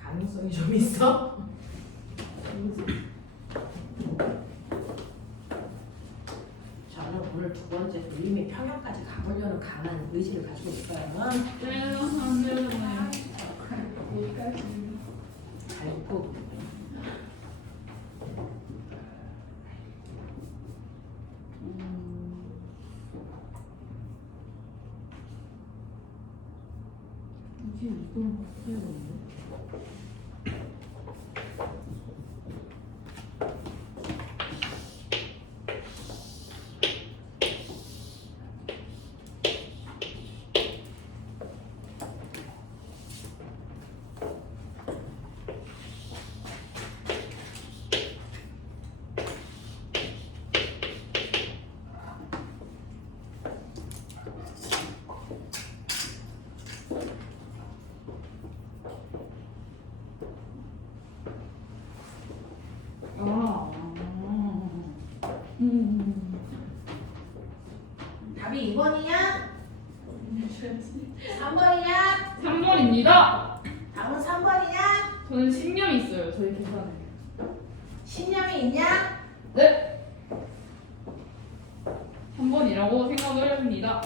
가능성이 좀 있어. 저는 오늘 두 번째 이미 평형까지 가보려는 강한 의지를 가지고 있어요. 네, 안 되네. 여기까지. 갈고 이게 이걸 어떻게 해야 되는데? 답이 2번이냐? 3번이냐? 3번입니다. 답은 3번이냐? 저는 신념이 있어요. 저희 계산에. 신념이 있냐? 네. 3번이라고 생각을 합니다.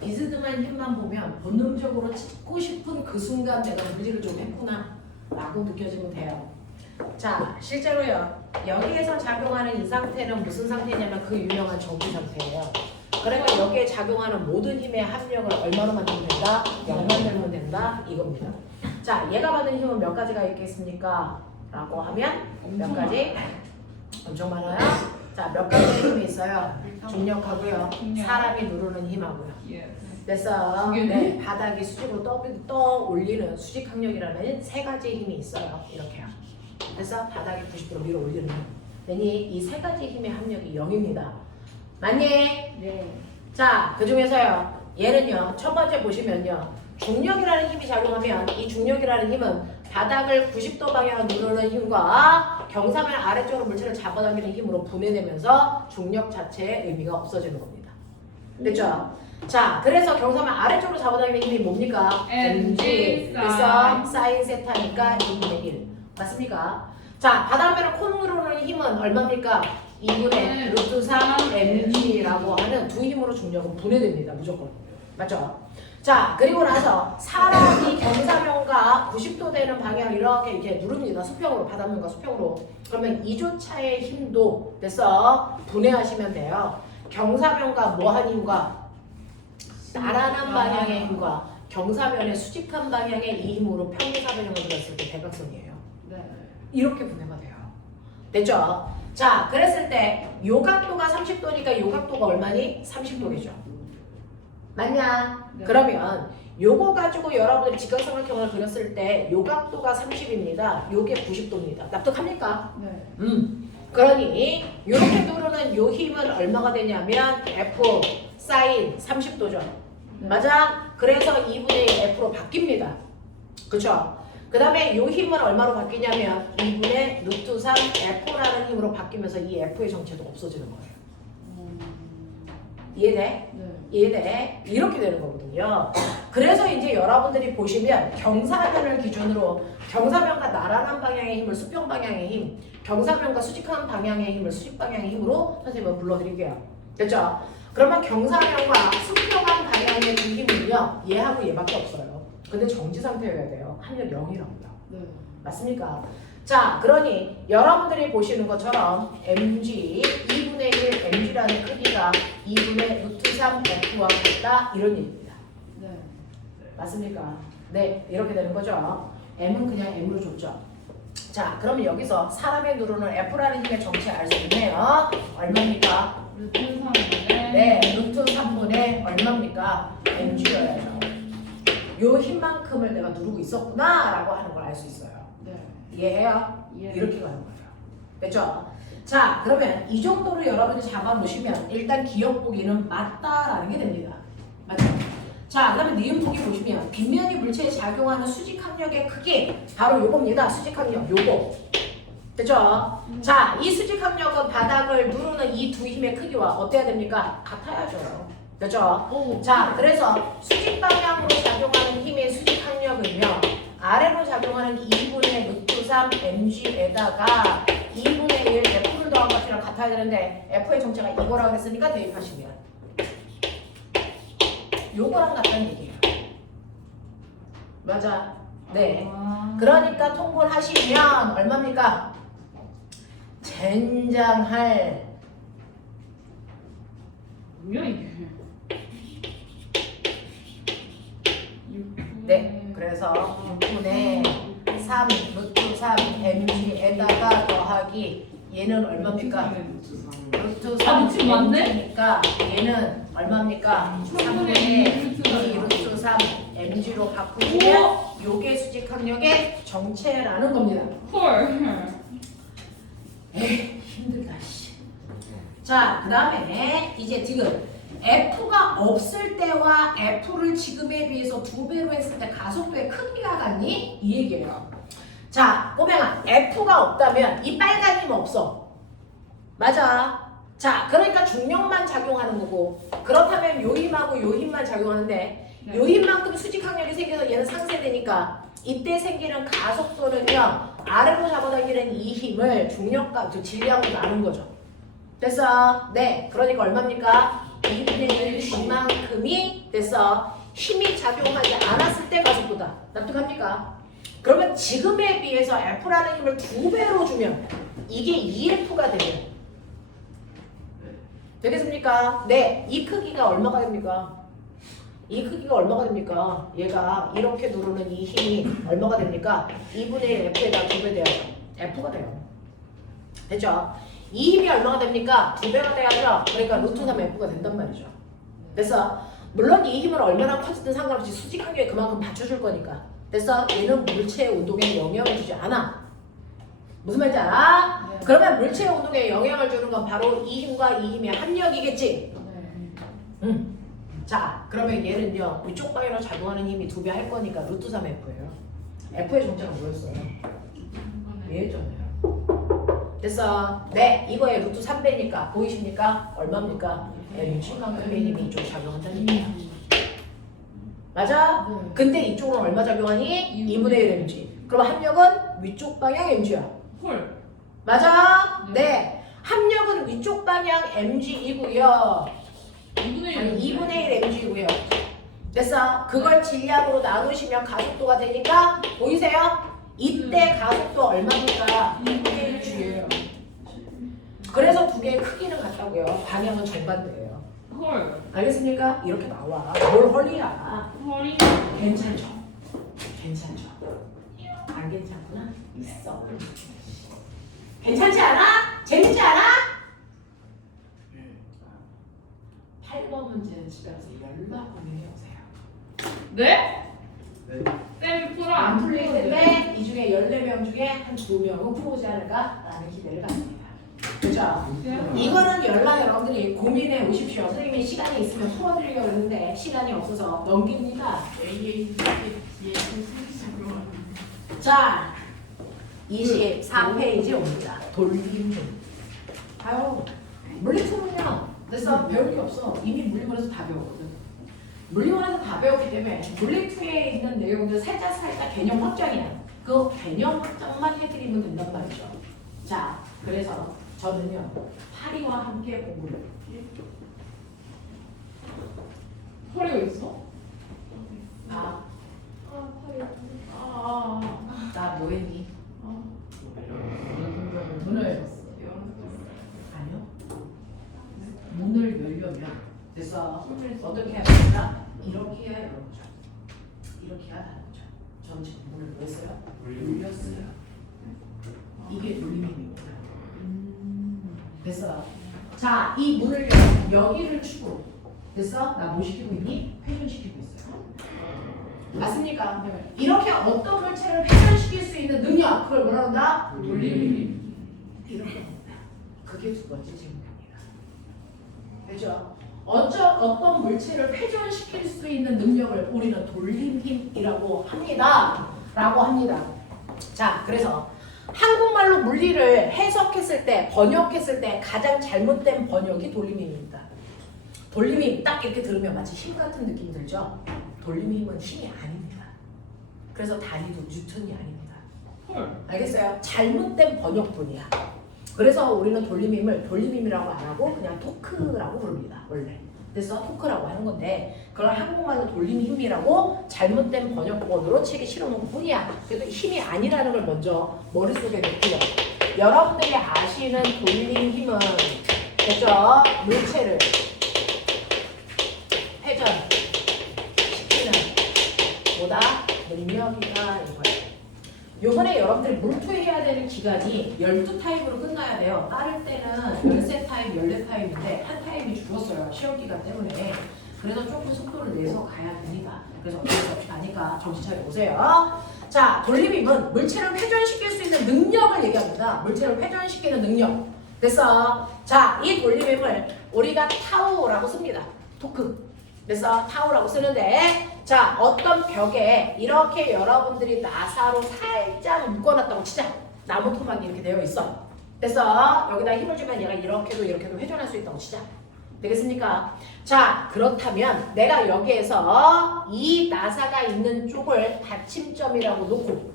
비스듬한 힘만 보면 본능적으로 찍고 싶은 그 순간 내가 무리를 좀 했구나 라고 느껴지면 돼요. 자, 실제로요. 여기에서 작용하는 이 상태는 무슨 상태냐면 그 유명한 정비 상태예요. 그러니까 여기에 작용하는 모든 힘의 합력을 얼마로 만들면 된다? 0만 들면 된다? 이겁니다. 자, 얘가 받는 힘은 몇 가지가 있겠습니까? 라고 하면 몇 가지? 엄청 많아요. 자, 몇 가지 힘이 있어요? 중력하고요. 사람이 누르는 힘하고요. 예. 됐어. 두 개네. 네, 바닥이 수직으로 떠 올리는 수직 항력이라는 세 가지 힘이 있어요. 이렇게요. 그래서 바닥이 90도로 밀어 올리는 힘. 그러니 이 세 가지 힘의 합력이 0입니다. 맞니? 네. 자, 그 중에서요. 얘는요. 첫 번째 보시면요. 중력이라는 힘이 작용하면 이 중력이라는 힘은 바닥을 90도 방향으로 누르는 힘과 경사면 아래쪽으로 물체를 잡아당기는 힘으로 분해되면서 중력 자체의 의미가 없어지는 겁니다. 됐죠? 자, 그래서 경사면 아래쪽으로 잡아당기는 힘이 뭡니까? mg 그래서 사인 세타니까 2분의 1. 맞습니까? 자, 바닥면을 코 누르는 힘은 얼마입니까? 2분의 루트 3 mg라고 하는 두 힘으로 중력은 분해됩니다. 무조건. 맞죠? 자, 그리고 나서 사람이 경사면과 90도 되는 방향을 이렇게 누릅니다. 수평으로, 바닥면과 수평으로. 그러면 2조차의 힘도 됐어. 분해하시면 돼요. 경사면과 뭐한 힘과 나란한 방향의 힘과 경사면의 수직한 방향의 이 힘으로 평행사변형을 들었을 때 대각선이에요. 네. 이렇게 분해가 돼요. 됐죠? 자, 그랬을 때 요 각도가 30도니까 요 각도가 얼마니? 30도겠죠. 맞냐? 네. 그러면 요거 가지고 여러분들이 직각삼각형을 그렸을 때 요 각도가 30입니다. 요게 90도입니다. 납득합니까? 네. 그러니 요렇게 누르는 요 힘은 얼마가 되냐면 F 사인 30도죠. 네. 맞아? 그래서 2분의 1 F로 바뀝니다. 그쵸? 그 다음에 요 힘은 얼마로 바뀌냐면 2분의 루트 3 F라는 힘으로 바뀌면서 이 F의 정체도 없어지는 거예요. 이해돼? 네. 이해돼? 이렇게 되는 거거든요. 그래서 이제 여러분들이 보시면 경사면을 기준으로 경사면과 나란한 방향의 힘을 수평 방향의 힘, 경사면과 수직한 방향의 힘을 수직 방향의 힘으로 선생님은 불러드릴게요. 됐죠? 그러면 경사면과 수평한 방향의 두 힘은요, 얘하고 얘밖에 없어요. 근데 정지 상태여야 돼요. 합력 0이랍니다. 네. 맞습니까? 자, 그러니 여러분들이 보시는 것처럼 mg 2분의 1 mg라는 크기가 2분의 루트 3 f와 같다 이런 얘기입니다. 네. 맞습니까? 네, 이렇게 되는 거죠. m은 그냥 m으로 줬죠. 자, 그러면 여기서 사람의 누르는 f라는 힘의 정체 알 수 있네요. 얼마입니까? 루트 3분의 네, 루트 3분의 얼마입니까? mg여야죠. 요 힘만큼을 내가 누르고 있었구나 라고 하는 걸 알 수 있어요. 네. 이해해요? 예. 이렇게 가는 거예요. 됐죠? 자, 그러면 이 정도로 여러분이 잡아놓으시면 일단 기억 보기는 맞다라는 게 됩니다. 맞죠? 자, 그 다음에 니은 보기 보시면 빗면이 물체에 작용하는 수직 항력의 크기 바로 요겁니다. 수직 항력 요거. 그죠? 자, 이 수직 항력은 바닥을 누르는 이 두 힘의 크기와 어때야 됩니까? 같아야죠. 그죠? 오. 자, 그래서 수직 방향으로 작용하는 힘의 수직 항력은요. 아래로 작용하는 2분의 루트 3 mg에다가 2분의 1 f를 더한 것이랑 같아야 되는데 f의 정체가 이거라고 했으니까 대입하시면 요거랑 같다는 얘기예요. 맞아. 네. 그러니까 통분을 하시면 얼마입니까? 젠장할 뭐야 이게? 네. 그래서 6분의 3 루트 3 mg에다가 더하기 얘는 얼마입니까? 루트 3 미친 맞네? mg니까 얘는 얼마입니까? 3분의 2 루트 3 mg로 바꾸시면 요게 수직 항력의 정체라는 겁니다. 헐. 에이 힘들다 씨. 자, 그 다음에 이제 지금 F가 없을 때와 F를 지금에 비해서 2배로 했을 때 가속도의 크기가 같니? 이 얘기예요. 자, 꼬맹아, F가 없다면 이 빨간 힘 없어. 맞아. 자, 그러니까 중력만 작용하는 거고, 그렇다면 요 힘하고 요 힘만 작용하는데 요 힘만큼 수직 항력이 생겨서 얘는 상쇄되니까 이때 생기는 가속도는요, 아래로 잡아당기는 이 힘을 중력과 질량으로 나눈 거죠. 됐어? 네. 그러니까 얼마입니까? 2분의 1 G만큼이 됐어. 힘이 작용하지 않았을 때 가속도다. 납득합니까? 그러면 지금에 비해서 F라는 힘을 2배로 주면 이게 2F가 되면 되겠습니까? 네. 이 크기가 얼마가 됩니까? 이 크기가 얼마가 됩니까? 얘가 이렇게 누르는 이 힘이 얼마가 됩니까? 2분의 1 F에다 2배 돼요. F가 돼요. 됐죠? 이 힘이 얼마가 됩니까? 2배가 돼야죠. 그러니까 루트 3 F가 된단 말이죠. 그래서 물론 이 힘을 얼마나 커지든 상관없이 수직 항력에 그만큼 받쳐줄 거니까. 그래서 얘는 물체의 운동에 영향을 주지 않아. 무슨 말인지 알아? 네. 그러면 물체의 운동에 영향을 주는 건 바로 이 힘과 이 힘의 합력이겠지. 네. 자, 그러면 얘는요, 위쪽 방향으로 작용하는 힘이 2배 할 거니까 루트 3 F예요. F의 정체가 뭐였어요? 얘였잖아요. 됐어. 네, 이거에 루트 3배니까 보이십니까? 얼마입니까? mg만큼의 힘이 이쪽 작용한다는 얘기야. 맞아? 네. 근데 이쪽은 얼마 작용하니? 2분의 1 mg. 그럼 합력은 위쪽 방향 mg야. 헐. 맞아? 네. 합력은 위쪽 방향 mg이고요. 2분의 1 mg고요. 됐어? 그걸 질량으로 나누시면 가속도가 되니까 보이세요? 이때 가속도 얼마입니까? 2분의 1 g예요. 그래서 두 개의 크기는 같다고요. 방향은 정반대예요. 헐. 알겠습니까? 이렇게 나와. 뭘 헐리야. 헐이. 괜찮죠? 괜찮죠? 안 괜찮구나? 있어. 괜찮지 않아? 재밌지 않아? 8번 문제는 집에 가서 연락을 해오세요. 네? 네. 쌤이 풀어 안 안 풀릴 풀리는데. 텐데 이 중에 14명 중에 한 2명은 풀어오지 않을까라는 기대를 갖습니다. 그죠? 이거는 연락 여러분들이 고민해 오십시오. 선생님이 시간이 있으면 풀어드리려고 했는데 시간이 없어서 넘깁니다. 자, 24페이지 옵니다. 돌림 중. 아유, 물리투는요. 그래서 배울 게 없어. 이미 물리원에서 다 배웠거든. 물리원에서 다 배웠기 때문에 물리투에 있는 내용들 살짝 개념 확장이야. 그 개념 확장만 해드리면 된단 말이죠. 자, 그래서 저는요, 파리와 함께 공부를. 헐이가 있어? 아, 아. 나 뭐했니? 문을 아니요. 문을 열려면 됐어. 어떻게 해야 됩니까? 이렇게 해야 이런 거죠. 이렇게 해야 하는 거죠. 전 지금 문을 뭐 했어요? 열렸어요. 이게 돌림입니다. 됐어. 자, 이 문을 여기를 축으로 됐어? 나 뭐 시키고 있니? 회전시키고 있어요. 맞습니까? 네. 이렇게 어떤 물체를 회전시킬 수 있는 능력, 그걸 뭐라 한다? 돌림. 이렇게 합니다. 그게 두 번째 질문입니다. 그죠? 어떤 물체를 회전시킬 수 있는 능력을 우리는 돌림 힘이라고 합니다. 라고 합니다. 자, 그래서 한국말로 물리를 해석했을 때, 번역했을 때 가장 잘못된 번역이 돌림힘입니다. 돌림힘 딱 이렇게 들으면 마치 힘 같은 느낌 들죠? 돌림힘은 힘이 아닙니다. 그래서 다리도 뉴턴이 아닙니다. 헐. 알겠어요? 잘못된 번역뿐이야. 그래서 우리는 돌림힘을 돌림힘이라고 안 하고 그냥 토크라고 부릅니다. 원래. 그래서 토크라고 하는 건데 그걸 한국말로 돌림힘이라고 잘못된 번역본으로 책에 실어놓은 뿐이야. 그래도 힘이 아니라는 걸 먼저 머릿속에 넣고요. 여러분들이 아시는 돌림힘은 됐죠? 물체를 회전시키는 뭐다? 능력이다 이거예요. 요번에 여러분들이 물토해야 되는 기간이 12타입으로 끝나야 돼요. 따를 때는 13타입, 14타입인데 한 타입이 줄었어요. 시험 기간 때문에. 그래서 조금 속도를 내서 가야 됩니다. 그래서 어쩔 수 없이 가니까 정신 차려 보세요. 자, 돌림힘은 물체를 회전시킬 수 있는 능력을 얘기합니다. 물체를 회전시키는 능력. 됐어? 자, 이 돌림힘을 우리가 타우라고 씁니다. 토크. 그래서 타우라고 쓰는데 자, 어떤 벽에 이렇게 여러분들이 나사로 살짝 묶어놨다고 치자. 나무 토막이 이렇게 되어 있어. 그래서 여기다 힘을 주면 얘가 이렇게도 이렇게도 회전할 수 있다고 치자. 되겠습니까? 자, 그렇다면 내가 여기에서 이 나사가 있는 쪽을 받침점이라고 놓고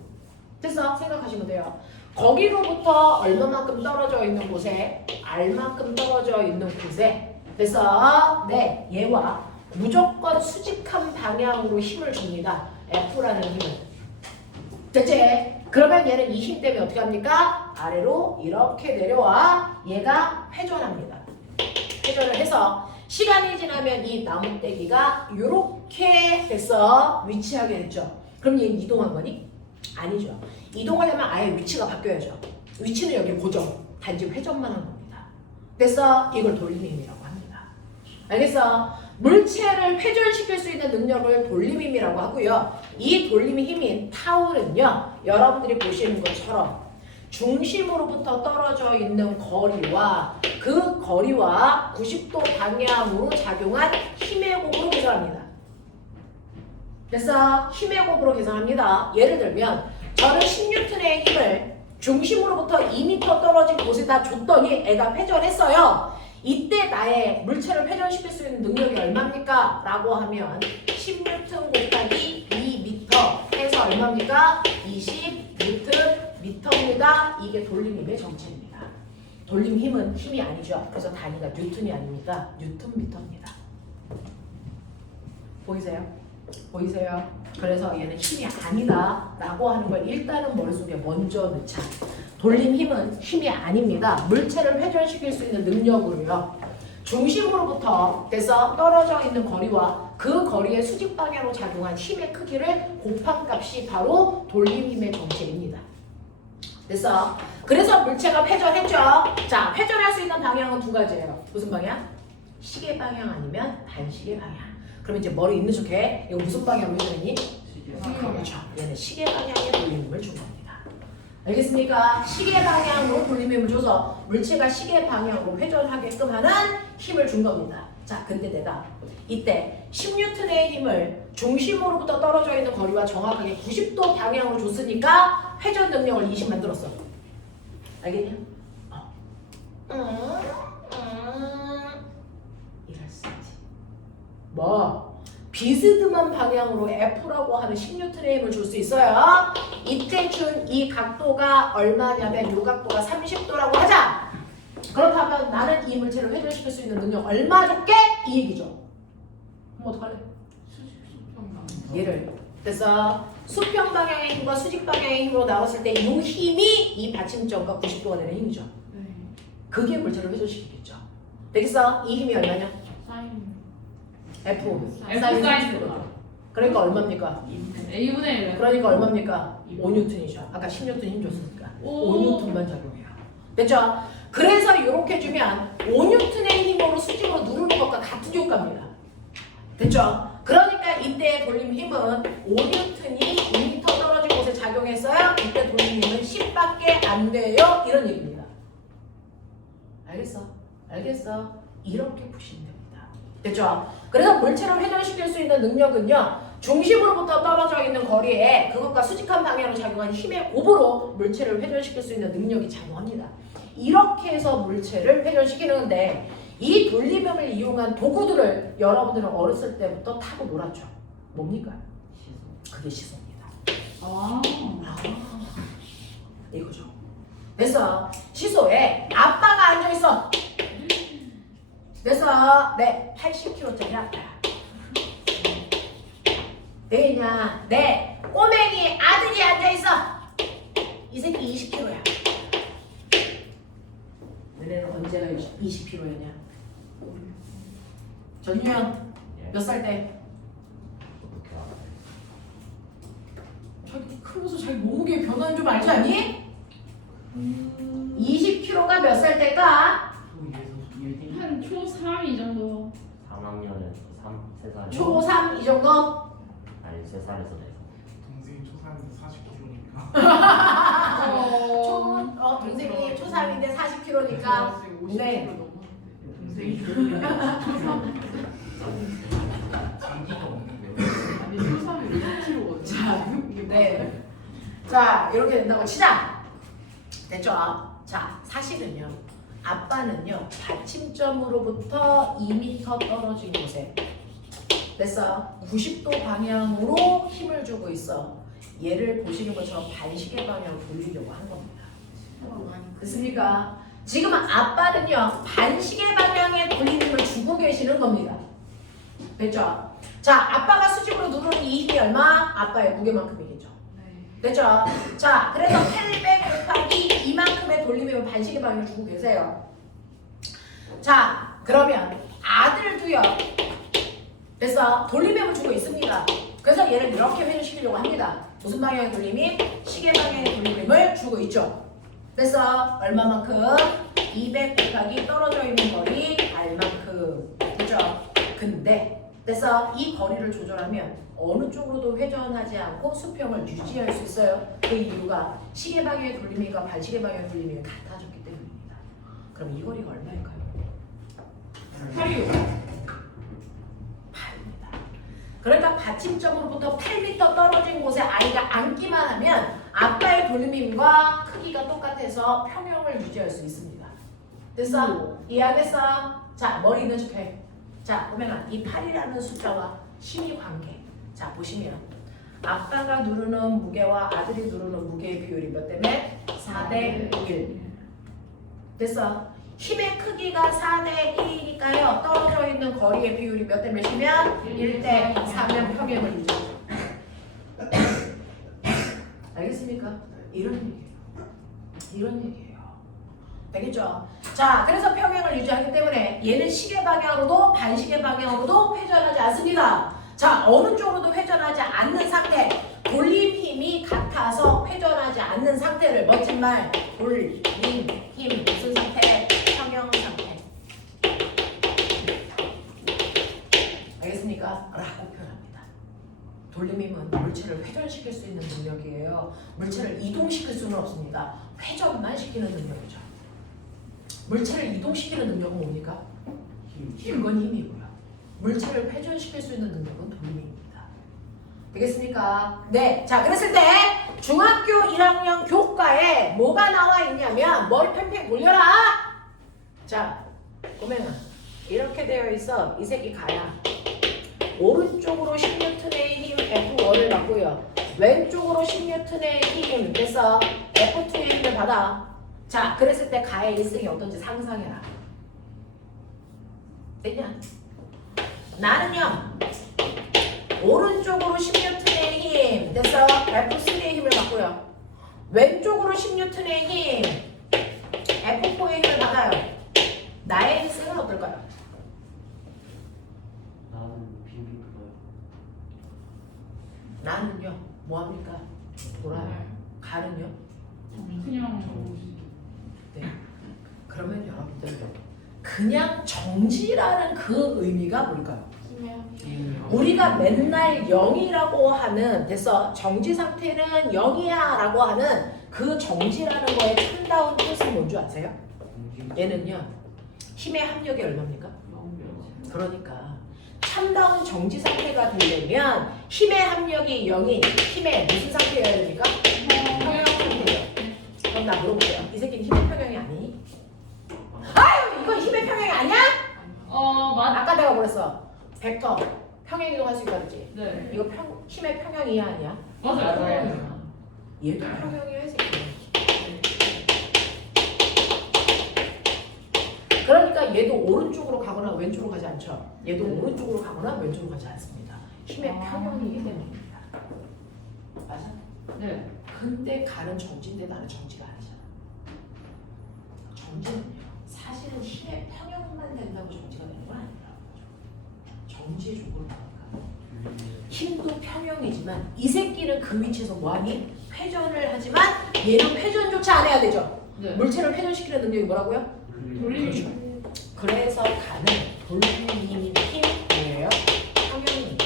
됐어? 생각하시면 돼요. 거기로부터 얼마만큼 떨어져 있는 곳에 R만큼 떨어져 있는 곳에 됐어? 네, 얘와 무조건 수직한 방향으로 힘을 줍니다. F라는 힘을. 됐지? 그러면 얘는 이 힘 때문에 어떻게 합니까? 아래로 이렇게 내려와 얘가 회전합니다. 회전을 해서 시간이 지나면 이 나무떼기가 이렇게 돼서 위치하게 됐죠. 그럼 얘 이동한 거니? 아니죠. 이동하려면 아예 위치가 바뀌어야죠. 위치는 여기 고정. 단지 회전만 한 겁니다. 그래서 이걸 돌림힘이라고 합니다. 알겠어? 물체를 회전시킬 수 있는 능력을 돌림힘이라고 하고요. 이 돌림의 힘인 타우는요. 여러분들이 보시는 것처럼 중심으로부터 떨어져 있는 거리와 그 거리와 90도 방향으로 작용한 힘의 곱으로 계산합니다. 그래서 힘의 곱으로 계산합니다. 예를 들면 저는 10N의 힘을 중심으로부터 2m 떨어진 곳에다 줬더니 애가 회전했어요. 이때 나의 물체를 회전시킬 수 있는 능력이 얼마입니까? 라고 하면 10N 곱하기 2m 해서 얼마입니까? 20Nm입니다. 이게 돌림힘의 정체입니다. 돌림힘은 힘이 아니죠. 그래서 단위가 뉴턴이 아닙니다. 뉴턴미터입니다. 보이세요? 보이세요? 그래서 얘는 힘이 아니다 라고 하는 걸 일단은 머릿속에 먼저 넣자. 돌림힘은 힘이 아닙니다. 물체를 회전시킬 수 있는 능력으로요. 중심으로부터 돼서 떨어져 있는 거리와 그 거리의 수직 방향으로 작용한 힘의 크기를 곱한 값이 바로 돌림힘의 정체입니다. 됐어? 그래서 물체가 회전했죠. 자, 회전할 수 있는 방향은 두 가지예요. 무슨 방향? 시계 방향 아니면 반시계 방향. 그럼 이제 머리 있는 척해. 이거 무슨 방향으로 회전했니? 그렇죠. 얘는 시계 방향의 돌림힘을 준 겁니다. 알겠습니까? 시계 방향으로 돌림힘을 줘서 물체가 시계 방향으로 회전하게끔 하는 힘을 준 겁니다. 자, 근데 내가 이때 10N의 힘을 중심으로부터 떨어져 있는 거리와 정확하게 90도 방향으로 줬으니까 회전 능력을 20 만들었어. 알겠냐? 이럴 수 있지. 뭐? 비스듬한 방향으로 F라고 하는 10N의 힘을 줄 수 있어요. 이때 준 이 각도가 얼마냐면 이 각도가 30도라고 하자. 그렇다면 나는 이 물체를 회전시킬 수 있는 능력 얼마 줄게? 이 얘기죠. 그럼 어떡할래? 얘를 그래서 수평 방향의 힘과 수직 방향의 힘으로 나왔을 때 이 힘이 이 받침점과 90도가 되는 힘이죠. 네. 그게 물체를 회전시키겠죠. 되겠어? 이 힘이 얼마냐? 사인 F. 사인 그러니까 얼마입니까? A분의 1. 그러니까 얼마입니까? 5N이죠. 아까 10N 힘 줬으니까. 5N만 작용해요. 됐죠? 그래서 이렇게 주면 5N의 힘으로 수직으로 누르는 것과 같은 효과입니다. 됐죠? 그러니까 이때 돌림 힘은 5N이 2m 떨어진 곳에 작용했어요. 이때 돌림 힘은 10밖에 안 돼요. 이런 얘기입니다. 알겠어? 알겠어? 이렇게 푸시면 됩니다. 됐죠? 그래서 물체를 회전시킬 수 있는 능력은요. 중심으로부터 떨어져 있는 거리에 그것과 수직한 방향으로 작용하는 힘의 곱으로 물체를 회전시킬 수 있는 능력이 작용합니다. 이렇게 해서 물체를 회전시키는데 이 돌림형을 이용한 도구들을 여러분들은 어렸을 때부터 타고 놀았죠. 뭡니까? 그게 시소입니다. 아. 이거죠. 그래서 시소에 아빠가 앉아있어. 그래서 네 80kg짜리 아빠야. 되겠냐? 네 꼬맹이 아들이 앉아있어. 이 새끼 20kg야. 너네는 언제가 20kg였냐? 전유현 몇 살 때? 자기 크면서 자기 몸무게 변화는 좀 알지 않니? 20kg가 몇 살 때일까? 한 초3 이 정도. 3학년에 3살. 초3 이 정도? 아니 3살에서 4살. 동생이 초3인데 40kg니까. 동생이 초3인데 40kg니까 네. 장기가 없는데. 아니 초3이 20kg거든. 자, 네. 자, 이렇게 된다고 치자. 됐죠? 자, 사실은요. 아빠는요. 받침점으로부터 2m 떨어진 곳에 됐어. 90도 방향으로 힘을 주고 있어. 얘를 보시는 것처럼 반시계 방향으로 돌리려고 한 겁니다. 됐습니까? 지금 아빠는요. 반시계 방향에 돌리는 걸 주고 계시는 겁니다. 됐죠? 자, 아빠가 수직으로 누르는 이 힘이 얼마? 아빠의 무게만큼이겠죠. 됐죠? 자, 그래서 800 곱하기 이만큼의 돌림이면 반시계 방향을 주고 계세요. 자, 그러면 아들도요. 됐어? 돌림형을 주고 있습니다. 그래서 얘를 이렇게 회전시키려고 합니다. 무슨 방향의 돌림이? 시계 방향의 돌림을 주고 있죠. 됐어? 얼마만큼? 200 곱하기 떨어져 있는 거리 R만큼. 됐죠? 근데 됐어? 이 거리를 조절하면 어느 쪽으로도 회전하지 않고 수평을 유지할 수 있어요. 그 이유가 시계 방향의 돌림이가 반시계 방향의 돌림이 같아졌기 때문입니다. 그럼 이 거리가 얼마일까요? 8이요. 8입니다. 그러니까 받침점으로부터 8m 떨어진 곳에 아이가 앉기만 하면 아빠의 돌림힘과 크기가 똑같아서 평형을 유지할 수 있습니다. 됐어? 이해하겠어? 자, 머리 있는 척해. 자, 보면 이 8이라는 숫자와 힘의 관계. 자, 보시면 아빠가 누르는 무게와 아들이 누르는 무게의 비율이 몇 대 몇? 4대 1. 됐어? 힘의 크기가 4대 1이니까요. 떨어져 있는 거리의 비율이 몇 대 몇이면? 1대 4면 평형을 유지하죠. 알겠습니까? 이런 얘기예요. 이런 얘기예요. 되겠죠? 자, 그래서 평형을 유지하기 때문에 얘는 시계 방향으로도 반시계 방향으로도 회전하지 않습니다. 자, 어느 쪽으로도 회전하지 않는 상태. 돌림 힘이 같아서 회전하지 않는 상태를 멋진 말. 돌림 힘 무슨 상태? 평형 상태. 알겠습니까? 라고 표현합니다. 돌림힘은 물체를 회전시킬 수 있는 능력이에요. 물체를 이동시킬 수는 없습니다. 회전만 시키는 능력이죠. 물체를 이동시키는 능력은 뭡니까? 그건 힘이고요. 물체를 회전시킬 수 있는 능력은 돌림입니다. 되겠습니까? 네. 자, 그랬을 때 중학교 1학년 교과에 뭐가 나와 있냐면 머리 팽팽 돌려라. 자, 꼬맹아. 이렇게 되어 있어. 이 새끼 가야. 오른쪽으로 10N의 힘 F1을 받고요. 왼쪽으로 10N의 힘 됐어. F2의 힘을 받아. 자, 그랬을 때 가의 일승이 어떤지 상상해라. 됐냐? 나는요. 오른쪽으로 10N의 힘 됐어. F3의 힘을 받고요. 왼쪽으로 10N의 힘 F4의 힘을 받아요. 나의 일승은 어떨까요? 나는 빙빙 돌아요. 나는요. 뭐합니까? 돌아요. 가는요? 그냥 네. 그러면 여러분들 그냥 정지라는 그 의미가 뭘까요? 우리가 맨날 0이라고 하는 됐어 정지 상태는 0이야 라고 하는 그 정지라는 거의 참다운 뜻은 뭔지 아세요? 얘는요 힘의 합력이 얼마입니까? 그러니까 참다운 정지 상태가 되려면 힘의 합력이 0인 힘의 무슨 상태여야 됩니까? 평형 상태예요. 그럼 나 물어볼게요. 이 새끼는 힘의 평형이 아니니? 아유 이거 힘의 평형이 아니야? 맞. 아까 내가 그랬어. 벡터 평행 이동할 수 있다 그랬지? 네. 이거 힘의 평형이야 아니야? 맞아요. 얘도 평형이야 이 새끼. 그러니까 얘도 오른쪽으로 가거나 왼쪽으로 가지 않죠. 얘도 오른쪽으로 가거나 왼쪽으로 가지 않습니다. 힘의 평형이기 때문입니다. 맞아? 네. 근데 가는 정지인데 나는 정지가 아니잖아. 정지는요. 사실은 힘의 평형만 된다고 정지가 되는 건 아니라 정지의 조건을 보니까 힘도 평형이지만 이 새끼는 그 위치에서 뭐하니? 회전을 하지만 얘는 회전조차 안 해야 되죠. 네. 물체를 회전시키는 능력이 뭐라고요? 돌리기. 그래서 가는 돌리는 힘 뭐예요? 평형입니다.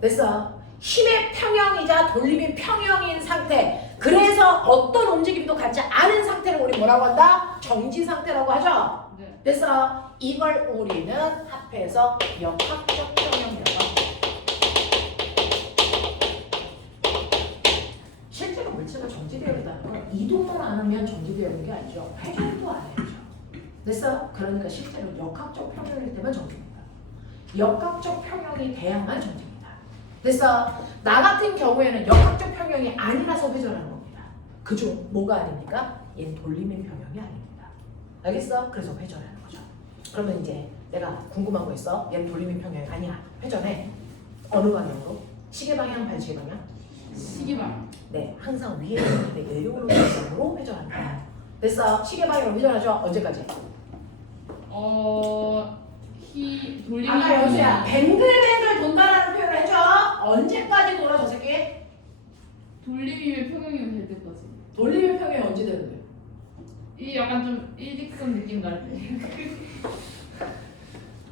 됐어. 힘의 평형이자 돌림이 평형인 상태. 그래서 어떤 움직임도 갖지 않은 상태를 우리 뭐라고 한다? 정지 상태라고 하죠. 네. 그래서 이걸 우리는 합해서 역학적 평형이라고 합니다. 실제로 물체가 정지되어 있다는 건 이동만 안 하면 정지되어 있는 게 아니죠. 회전도 안 해야죠. 됐어? 그러니까 실제로 역학적 평형일 때만 정지입니다. 역학적 평형이 돼야만 정지입니다. 됐어? 나 같은 경우에는 역학적 평형이 아니라서 회전하는 겁니다. 그죠? 뭐가 아닙니까? 얘는 돌림의 평형이 아닙니다. 알겠어? 그래서 회전하는 거죠. 그러면 이제 내가 궁금한 거 있어? 얘는 돌림의 평형이 아니야. 회전해. 어느 방향으로? 시계 방향, 반시계 방향? 시기방. 네, 항상 위에 있는데 내려오는 방향으로 회전한다. 됐어? 시계 방향으로 회전하죠? 언제까지? 돌리기. 아까 여수야, 뱅글뱅글 돈다라는 표현을 해줘. 언제까지 돌아 저 새끼? 돌림이면 평형이 될 때까지. 돌림의 평형이 언제 되는데? 이 약간 좀 일직선 느낌 날 때.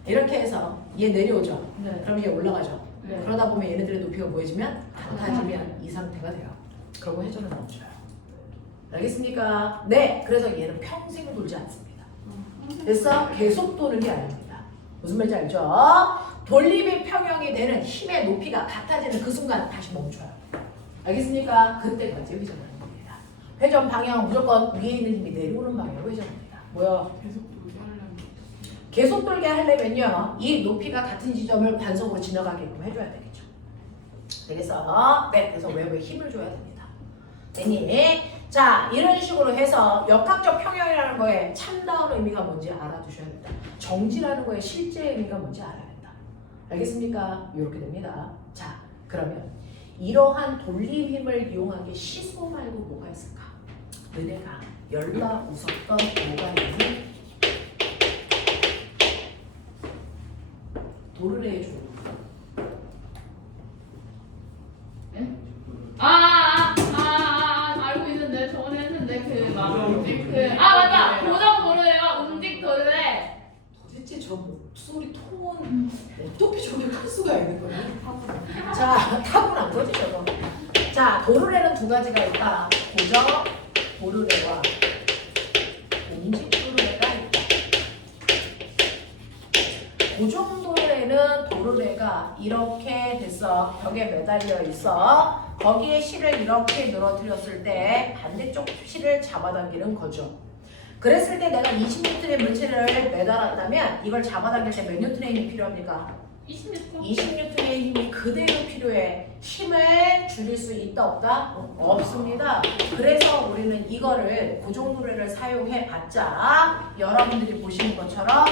이렇게 해서 얘 내려오죠. 네. 그럼 얘 올라가죠. 네. 그러다 보면 얘네들의 높이가 뭐해지면 같아지면 이 상태가 돼요. 그러고 회전을 멈춰요. 알겠습니까? 네. 그래서 얘는 평생 돌지 않습니다. 됐어? 계속 도는 게 아닙니다. 무슨 말인지 알죠? 돌림의 평형이 되는 힘의 높이가 같아지는 그 순간 다시 멈춰요. 알겠습니까? 그때까지 회전하는 겁니다. 회전 방향은 무조건 위에 있는 힘이 내려오는 방향으로 회전합니다. 뭐야? 계속 돌게 하려면. 계속 돌게 하려면요, 이 높이가 같은 지점을 반성으로 지나가게끔 해줘야 되겠죠. 되겠어? 네, 그래서 외부에 힘을 줘야 됩니다. 됐니? 자, 이런 식으로 해서 역학적 평형이라는 거에 참다운 의미가 뭔지 알아두셔야 됩니다. 정지라는 거에 실제 의미가 뭔지 알아야 된다. 알겠습니까? 이렇게 됩니다. 자, 그러면 이러한 돌림 힘을 이용하기 시소 말고 뭐가 있을까? 너네가 열나 웃었던 뭐가 있니? 도르래의 조. 네? 알고 있는데 저번에 했는데 맞다. 고정 도르래가 움직 도르래. 도대체 저 목소리 톤은 어떻게 저렇게 클 수가 있는 거니? 자, 타고난 거지 저거. 자, 도르래는 두 가지가 있다. 고정 도르래와 움직 도르래가 있다. 고정 도르래는 도르래가 이렇게 됐어. 벽에 매달려 있어. 거기에 실을 이렇게 늘어뜨렸을 때 반대쪽 실을 잡아당기는 거죠. 그랬을 때 내가 20N의 물체를 매달았다면 이걸 잡아당길 때 몇 N의 힘이 필요합니까? 20m. 20N의 힘이 그대로 필요해. 힘을 줄일 수 있다 없다? 없습니다. 그래서 우리는 이거를 고정도래를 사용해 봤자 여러분들이 보시는 것처럼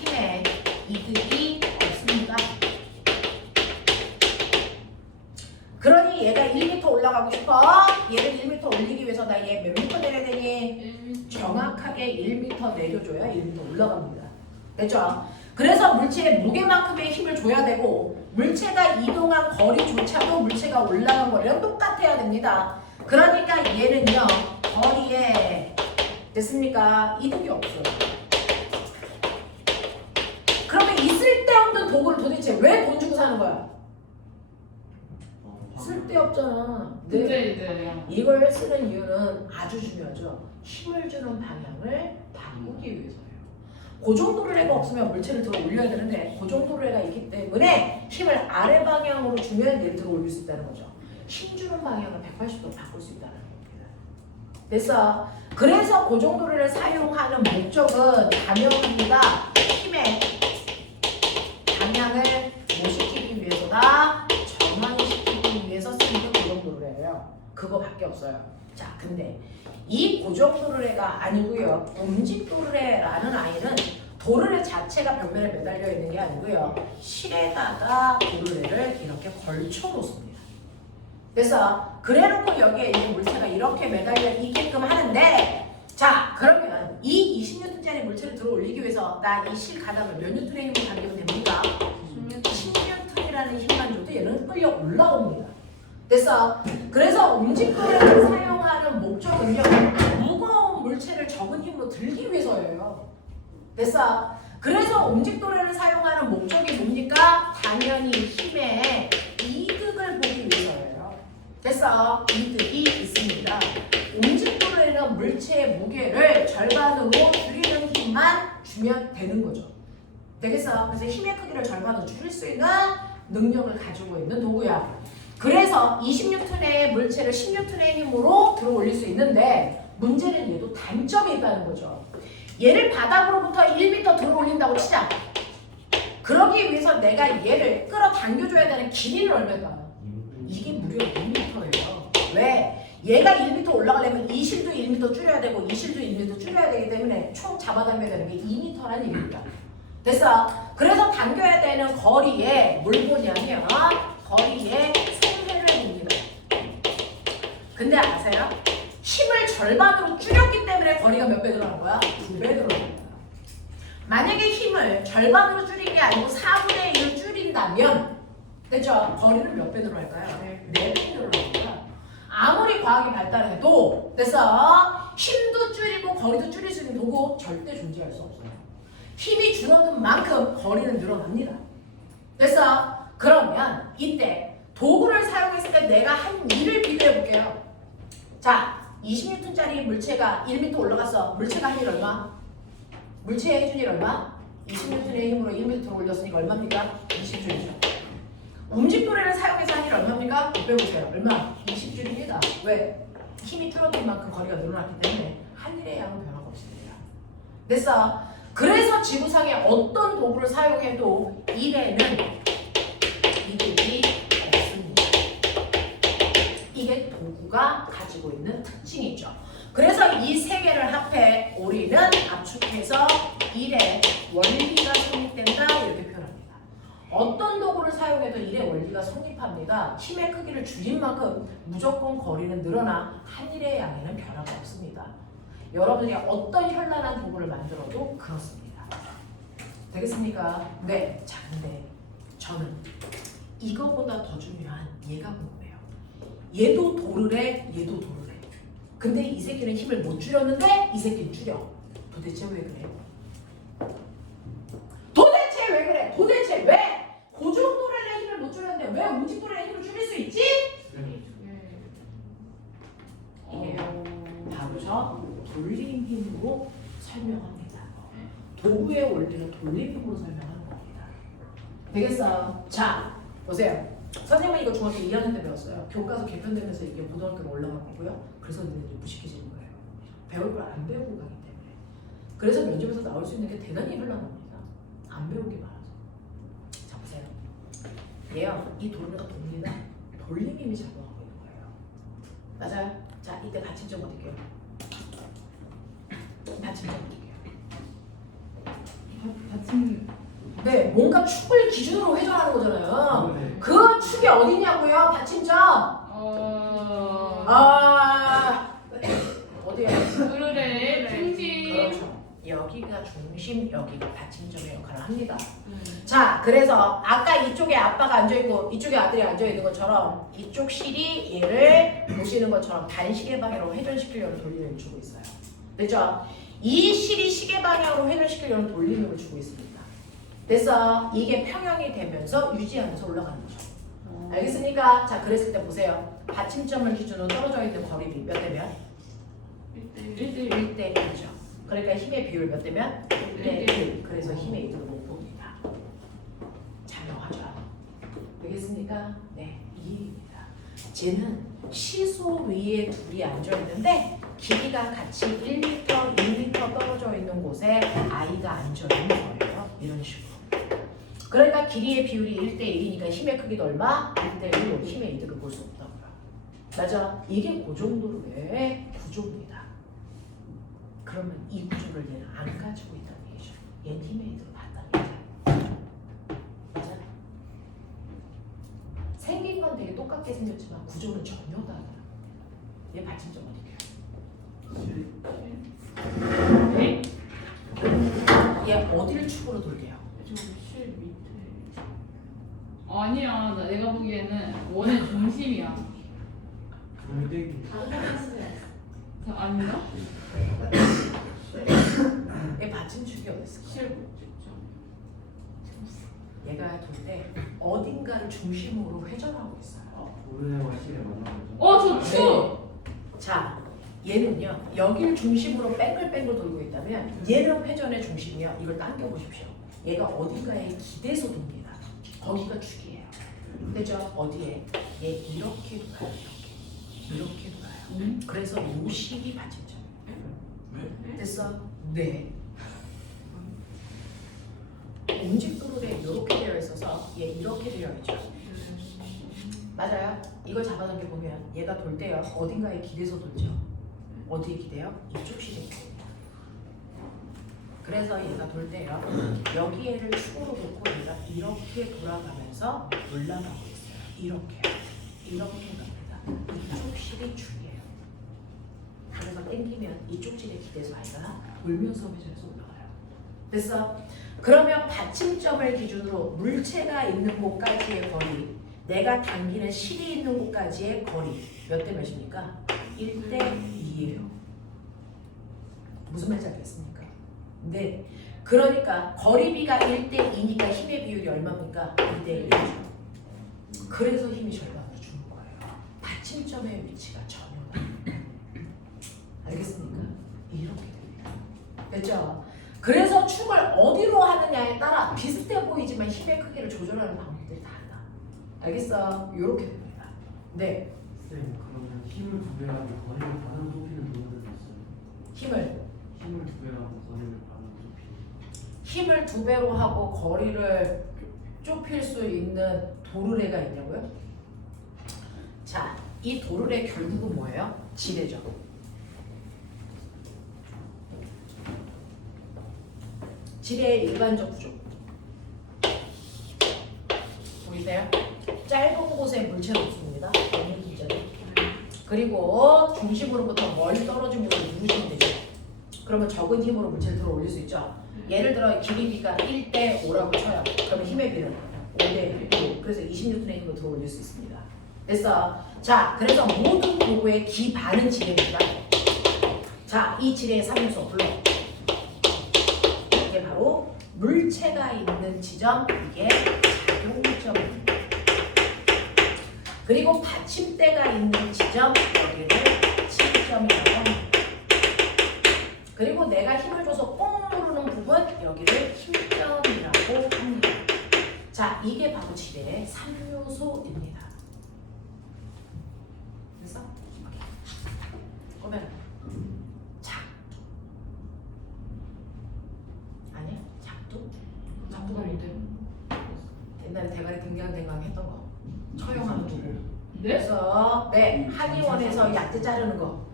힘에 이득이 없습니다. 그러니 얘가 1m 올라가고 싶어. 얘를 1m 올리기 위해서 나 얘 몇 m 내려야 되니? 정확하게 1m 내려줘야 1m 올라갑니다. 됐죠? 그래서 물체의 무게만큼의 힘을 줘야 되고 물체가 이동한 거리조차도 물체가 올라간 거리랑 똑같아야 됩니다. 그러니까 얘는요. 거리에 됐습니까? 이득이 없어요. 그러면 이 쓸데없는 도구를 도대체 왜 돈 주고 사는 거야? 쓸데없잖아. 이제 이걸 쓰는 이유는 아주 중요하죠. 힘을 주는 방향을 바꾸기 위해서예요. 고정도르래가 없으면 물체를 들어 올려야 되는데 고정도르래가 있기 때문에 힘을 아래 방향으로 주면 얘를 들어 올릴 수 있다는 거죠. 힘 주는 방향을 180도 바꿀 수 있다는 겁니다. 됐어. 그래서 고정도르래를 사용하는 목적은 가명합니다. 힘의 방향을 뭐 시키기 위해서다? 전환시키기 위해서 쓰는 고정도르래예요. 그거밖에 없어요. 자, 근데 이 고정도르래가 아니고요. 움직도르래라는 아이는 도르래 자체가 벽면에 매달려 있는 게 아니고요. 실에다가 도르래를 이렇게 걸쳐 놓습니다. 그래서 그래놓고 여기에 이 물체가 이렇게 매달려 있게끔 하는데, 자, 그러면 이 20N짜리 물체를 들어 올리기 위해서 나 이 실 가닥을 몇 N의 힘을 당기면 됩니까? 10N이라는 힘만 줘도 얘는 끌려 올라옵니다. 됐어. 그래서 움직도르래를 사용하는 목적은요, 무거운 물체를 적은 힘으로 들기 위해서예요. 됐어. 그래서 움직도르래를 사용하는 목적이 뭡니까? 당연히 힘의 이득을 보기 위해서예요. 됐어. 이득이 있습니다. 움직도르래는 물체의 무게를 절반으로 줄이는 힘만 주면 되는 거죠. 되겠어? 그래서 힘의 크기를 절반으로 줄일 수 있는 능력을 가지고 있는 도구야. 그래서 20N의 물체를 10N의 힘으로 들어 올릴 수 있는데, 문제는 얘도 단점이 있다는 거죠. 얘를 바닥으로부터 1m 들어 올린다고 치자. 그러기 위해서 내가 얘를 끌어당겨줘야 되는 길이는 얼마일까요? 이게 무려 2m예요. 왜? 얘가 1m 올라가려면 이 실도 1m 줄여야 되고 이 실도 1m 줄여야 되기 때문에 총 잡아당겨야 되는 게 2m라는 얘기입니다. 됐어? 그래서 당겨야 되는 거리에 뭘 보냐면 거리에 성해를 봅니다. 근데 아세요? 힘을 절반으로 줄였기 때문에 거리가 몇 배 들어간 거야? 2배 들어간 거야. 만약에 힘을 절반으로 줄인 게 아니고 4분의 1을 줄인다면, 됐죠? 거리는 몇 배 들어갈까요? 4배 들어갈 거야. 아무리 과학이 발달해도, 됐어? 힘도 줄이고 거리도 줄일 수 있는 도구 절대 존재할 수 없어요. 힘이 줄어든 만큼 거리는 늘어납니다. 됐어? 그러면 이때 도구를 사용했을 때 내가 한 일을 비교해 볼게요. 자, 20N짜리 물체가 1m 올라갔어. 물체가 한 일 얼마? 물체의 해준일 얼마? 20N의 힘으로 1m 들어 올렸으니까 얼마입니까? 20J죠. 움직도레를 사용해서 한 일 얼마입니까? 빼보세요. 얼마? 20J입니다. 왜? 힘이 줄어든 만큼 거리가 늘어났기 때문에 한 일의 양은 변화가 없습니다. 됐어? 그래서 지구상에 어떤 도구를 사용해도 일에는 이득이 없습니다. 이게 도구가 가지고 있는 특징이죠. 그래서 이 세 개를 합해 우리는 압축해서 일의 원리가 성립된다 이렇게 표현합니다. 어떤 도구를 사용해도 일의 원리가 성립합니다. 힘의 크기를 줄인 만큼 무조건 거리는 늘어나 한 일의 양에는 변화가 없습니다. 여러분들이 어떤 현란한 도구를 만들어도 그렇습니다. 되겠습니까? 네. 자, 근데 저는 이거보다 더 중요한 얘가 궁금해요. 얘도 도르래, 얘도 도르래. 근데 이 새끼는 힘을 못 줄였는데 이 새끼는 줄여. 도대체 왜 그래? 도대체 왜 그래? 도대체 왜? 고정도르래의 힘을 못 줄였는데 왜 움직도르래의 힘을 줄일 수 있지? 이게요. 바로 저 돌림 힘으로 설명합니다. 도구의 원리는 돌림 힘으로 설명하는 겁니다. 되겠어요? 자, 보세요. 선생님은 이거 중학교 2학년 때 배웠어요. 교과서 개편되면서 이게 고등학교로 올라간 거고요. 그래서 너희들이 무식해지는 거예요. 배울 걸 안 배우고 가기 때문에. 그래서 면접에서 나올 수 있는 게 대단히 현란합니다. 안 배운 게 많아서. 자, 보세요. 얘요. 이 도르래가 돕니다. 돌림 힘이 작동하고 있는 거예요. 맞아요? 자, 이때 받침점 어딜게요? 받침점 어딜게요? 받침. 네, 뭔가 축을 기준으로 회전하는 거잖아요. 네. 그 축이 어디냐고요? 받침점. 어디에요? 도르래 중심. 그렇죠. 여기가 중심, 여기가 받침점의 역할을 합니다. 자, 그래서 아까 이쪽에 아빠가 앉아있고 이쪽에 아들이 앉아있는 것처럼 이쪽 실이 얘를 보시는 것처럼 반시계 방향으로 회전시키려는 돌림을 주고 있어요. 됐죠? 이 실이 시계 방향으로 회전시키려는 돌림을 주고 있습니다. 그래서 이게 평형이 되면서 유지하면서 올라가는 거죠. 알겠습니까? 자, 그랬을 때 보세요. 받침점을 기준으로 떨어져 있는 거리비 몇 대면? 1대 1대 1죠. 그러니까 힘의 비율 몇 대면? 1대 1. 쟤는 시소 위에 둘이 앉아 있는데 길이가 같이 1m, 2m 떨어져 있는 곳에 아이가 앉아 있는 거예요. 이런 식으로. 그러니까 길이의 비율이 1대1이니까 힘의 크기도 얼마? 1대1로 힘의 이득을 볼 수 없다고요. 맞아. 이게 그 정도로의 구조입니다. 그러면 이 구조를 얘는 안 가지고 있다는 얘기죠. 얘는 힘의 이득을 봤다는 얘기죠. 맞아. 생긴 건 되게 똑같게 생겼지만 구조는 전혀 다르다. 얘 받침점 어디게요? 네? 얘 어디를 축으로 돌게요? 실 밑에. 아니야, 내가 보기에는 원의 중심이야. 골대기. 아닌가? 얘 받침축이 어디 있을까? 실 못찍죠. 얘가 돌 때 어딘가를 중심으로 회전하고 있어요. 오르내와 실에 만나는 저 추! 자, 얘는요 여기를 중심으로 뺑글뺑글 돌고 있다면 얘는 회전의 중심이야. 이걸 당겨 보십시오. 얘가 어딘가에 기대서 돕니다. 거기가 축이에요. 그죠? 어디에? 얘 이렇게 돌아요. 이렇게 돌아요. 그래서 요 식이 받침점이에요. 됐어? 네. 움직도로에 이렇게 되어 있어서 얘 이렇게 되어 있죠. 맞아요. 이걸 잡아당겨 보면 얘가 돌 때요 어딘가에 기대서 돌죠. 어디에 기대요? 이쪽 실에 기대요. 그래서 얘가 돌 때요 여기에를 축으로 놓고 얘가 이렇게 돌아가면서 올라가고 있어요. 이렇게 갑니다. 이쪽 실이 축이에요. 그래서 땡기면 이쪽 실에 기대서 아이가 돌면서 회전해서 올라가요. 됐어? 그러면 받침점을 기준으로 물체가 있는 곳까지의 거리, 내가 당기는 실이 있는 곳까지의 거리 몇 대 몇입니까? 1대 2예요. 무슨 말인지 알겠습니까? 네. 그러니까 거리비가 1대 2니까 힘의 비율이 얼마입니까? 2대 1이죠. 그래서 힘이 절반으로 주는 거예요. 받침점의 위치가 전혀 다르다. 알겠습니까? 이렇게 됩니다. 됐죠? 그래서 축을 어디로 하느냐에 따라 비슷해 보이지만 힘의 크기를 조절하는 방법들이 달라. 알겠어? 이렇게 됩니다. 네. 쌤, 그러면 힘을 두 배하고 거리를 반으로 좁히는 도구를 봤어요. 힘을 두 배하고 거리를 반으로 좁히는. 힘을 2배로 하고 거리를 좁힐 수 있는 도르래가 있냐고요? 자, 이 도르래 결국은 뭐예요? 지뢰죠. 지뢰의 일반적 구조 보이세요? 짧은 곳에 물체는 없습니다. 어느 문제는. 그리고 중심으로부터 멀리 떨어진 곳을 누르시면 되죠. 그러면 적은 힘으로 물체를 들어 올릴 수 있죠. 예를 들어 길이비가 1대 5라고 쳐요. 그러면 힘의 비는 5대 5. 그래서 20N의 힘으로 들어 올릴 수 있습니다. 됐어. 자, 그래서 모든 도구의 기반은 지뢰입니다. 자, 이 지뢰의 삼요소 불러. 이게 바로 물체가 있는 지점, 이게 작용점입니다. 그리고 받침대가 있는 지점, 여기를 침점이라고 합니다. 그리고 내가 힘을 줘서 뽕 누르는 부분, 여기를 힘점이라고 합니다. 자, 이게 바로 지뢰의 3요소입니다. 됐어? 그러면 작두. 아니야? 작두? 작두가 뭔데? 옛날에 대가리 댕강댕강 했던 거. 처형하는 거고. 그래서 네, 한의원에서 약재 자르는 거.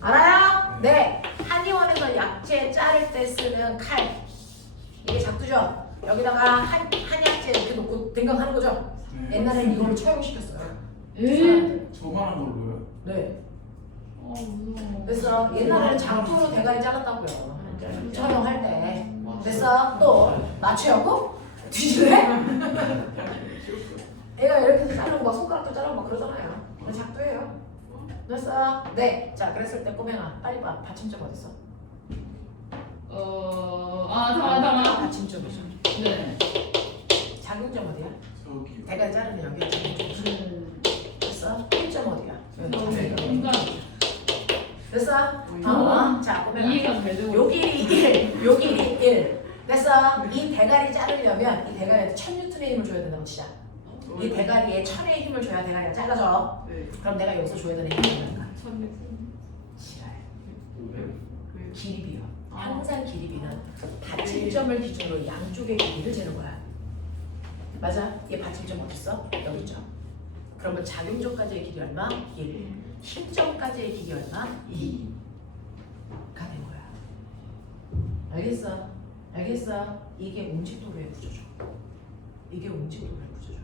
알아요? 네. 한의원에서 약재 자를 때 쓰는 칼. 이게 작두죠? 여기다가 한약재 이렇게 놓고 댕강하는 거죠? 옛날에는 이걸로 처형시켰어요. 사람들. 저만한 걸로요? 네. 무서워. 그래서 옛날에는 작두로 대가리 잘랐다고요. 처형할 때. 그래서 또 맞추려고? 뒤질래? 얘가 이렇게 해서 자르고 막 손가락도 자르고 막 그러잖아요. 작두예요. 됐어? 네. 자, 그랬을 때 꼬맹아 빨리 봐. 받침점 어딨어? 잠깐만. 받침점이죠. 네. 작용점 어디야? 저기. 대가리 자르면 여기가 작용점. 됐어? 1점 어디야? 인간. 됐어? 자, 꼬맹아. 이해가 잘 되고. 요 길이 1, 요 길이 1. 됐어? 이 대가리 자르려면 이 대가리한테 1000N의 힘을 줘야 된다고 치자. 이 대가리에 천의 힘을 줘야 대가리가 잘라져. 네. 그럼 내가 여기서 줘야 되는 힘이 뭔가? 천에 지랄. 왜? 길이 비요. 아. 항상 길이 비는 받침점을 기준으로 양쪽의 길이를 재는 거야. 맞아? 얘 받침점 어딨어? 여기 있죠. 그러면 작용점까지의 길이 얼마? 1. 힘점까지의 길이 얼마? 2가 된 거야. 알겠어? 알겠어? 이게 움직도로의 구조죠. 이게 움직도로의 구조죠.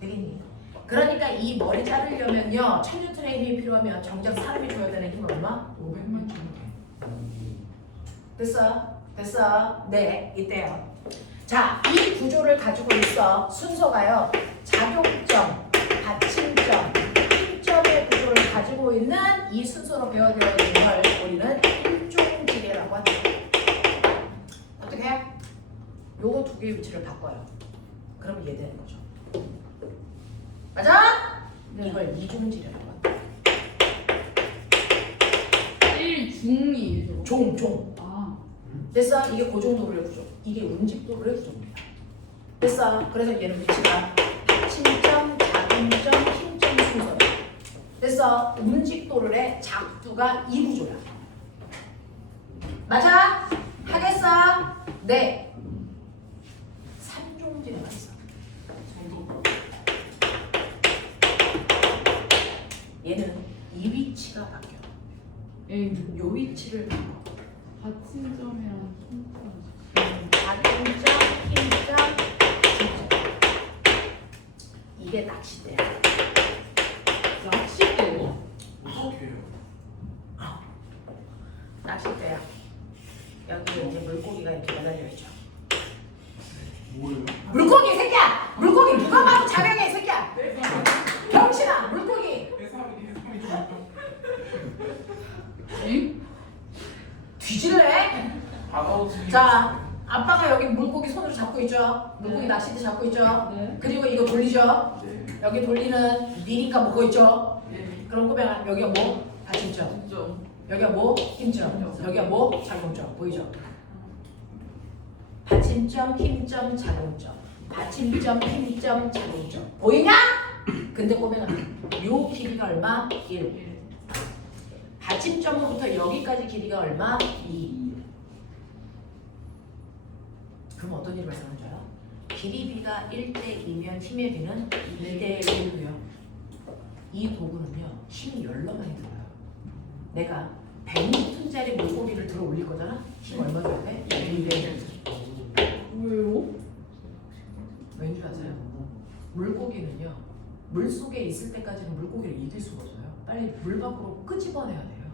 되겠니? 그러니까 이 머리 자르려면요 1000N의 힘이 필요하면 정작 사람이 줘야 되는 힘은 얼마? 500만 정도. 됐어? 됐어? 네, 이때요. 자, 이 구조를 가지고 있어. 순서가요. 작용점, 받침점, 힘점의 구조를 가지고 있는 이 순서로 배워드려야 되는 걸 우리는 일종지례라고 한다. 어떻게 해? 요거 두 개의 위치를 바꿔요. 그럼 얘 되는 거죠. 맞아? 네. 이걸 이종지례라고 한다. 1중이 종. 아 됐어? 이게 고정도로의 구조. 이게 운집도로의 구조입니다. 됐어? 그래서 얘는 위치가 받침점, 작용점, 힘점 순서야. 됐어? 운집도로의 작두가 이 구조야. 맞아? 하겠어? 네. 3종지례가 있어. 얘는 이 위치가 바뀌어. 요 위치를 바꿔. 받침점이랑 힘점. 작용점, 힘점, 힘점. 이게 낚싯대야. 낚싯대요? 어떻게 해요? 낚싯대야. 여기 이제 물고기가 이렇게 매달려 있죠. 뭐예요? 물고기 이 새끼야! 물고기 누가 봐도 자명해 이 새끼야! 병신아! 물고기! 해삼이 좀 엥? 뒤질래? 다가오지. 자, 아빠가 여기 물고기 손으로 잡고 있죠? 물고기 낚싯대 잡고 있죠? 네. 그리고 이거 돌리죠? 네. 여기 돌리는 니니까 먹고 있죠? 네. 그럼 꼬맹아 여기가 뭐? 받침점. 진짜. 여기가 뭐? 힘점. 여기가 뭐? 작용점. 보이죠? 받침점, 힘점, 작용점. 받침점, 힘점, 작용점. 보이냐? 근데 꼬맹아 요 길이가 얼마? 1. 받침점으로부터 여기까지 길이가 얼마? 2. 그럼 어떤 일이 발생하는 줄 알아? 길이 비가 1대2면 힘의 비는 2대1고요. 이 도구는요 힘이 열로 많이 들어요. 내가 100N짜리 물고기를 들어 올릴 거잖아? 힘 얼마 줘야 돼? 2대1. 왜요? 왠 줄 아세요? 물고기는요 물 속에 있을 때까지는 물고기를 이길 수가 없어요. 빨리 물 밖으로 끄집어내야 돼요.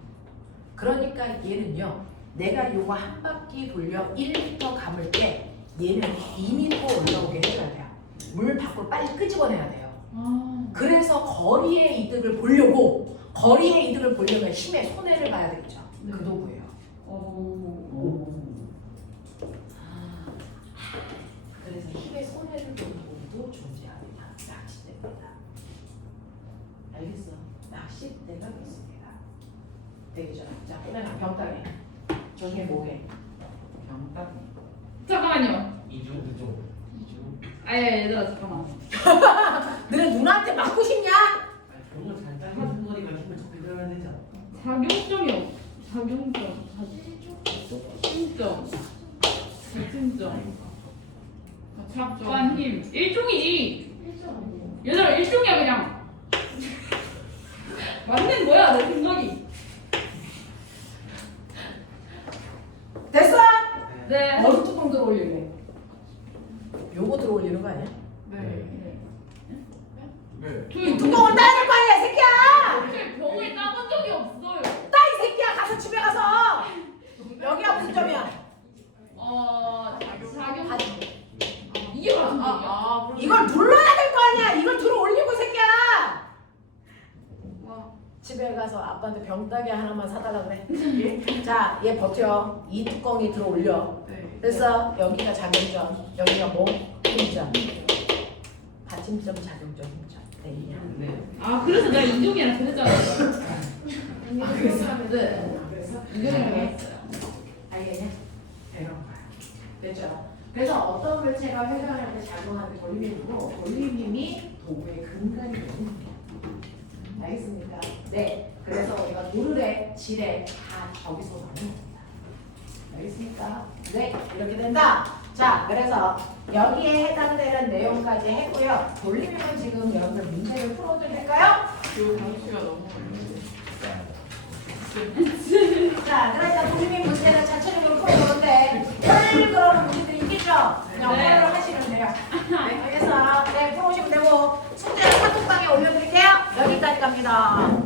그러니까 얘는요 내가 요거 한 바퀴 돌려 1m 감을 때 얘는 2m 올라오게 해줘야 돼요. 물 밖으로 빨리 끄집어내야 돼요. 아. 그래서 거리의 이득을 보려고 힘의 손해를 봐야 되겠죠. 네. 그 도구예요. 그래서 힘의 손해를 보는 도구도 존재합니다. 낚싯대입니다. 알겠어? 낚싯대가 있습니다. 되겠죠? 자, 그러면 병따개. 저게 뭐게? 병따기. 잠깐만요. 이중. 아예 얘들아 잠깐만. 너네 누나한테 맞고 싶냐? 아니 그런 거잘 따지는 거니까 힘을 적게 들어야 되지 않아? 작용점이 없. 작용점. 힘점. 받침점. 작관 힘. 일종이지. 얘들아 일종이야 그냥. 맞는 거야 내 생각이. 됐어? 네. 어느 뚜껑 들어 올리래? 요거 들어 올리는 거 아니야? 네. 네. 이 뚜껑을 따야 될 거 아니야, 이 새끼야! 제 병을 따본 적이 없어요. 따, 이 새끼야! 가서 집에 가서! 여기가 무슨 점이야? 작용. 가- 이게 무슨 얘기야? 이걸 눌러야 될 거 아니야! 이걸 들어 올리고, 이 새끼야! 집에 가서 아빠한테 병따개 하나만 사달라 그래. 자, 얘 버텨. 이 뚜껑이 들어 올려. 네. 됐어? 여기가 작용점, 여기가 뭐? 힘점. 받침점, 작용점, 힘점. 네, 이해. 네. 아 그래서 내가 이종이랑 그랬잖아. 그래서? 네. 그래서? 이종이랑 그랬어요. 알겠냐? 됐죠? 그래서 어떤 물체가 회전할 때 작용하는 돌림힘이고 돌림힘이 도구의 근간이 되는 겁니다. 알겠습니까? 네. 그래서 우리가 도르래, 지뢰 다 저기서 나는 겁니다. 알겠습니까? 네. 이렇게 된다. 자, 그래서 여기에 해당되는 내용까지 했고요. 돌림힘은 지금 여러분들 문제를 풀어드릴까요? 이거 장치가 너무 어려운데. 자, 그러니까 돌림힘 문제는 자체적으로 풀어보는데 그러는 문제들이 있겠죠? 그냥 네. 오늘을 하시면 돼요. 네, 그래서 네, 풀어오시면 되고 숙제는 카톡방에 올려드릴게요. 여기까지 갑니다.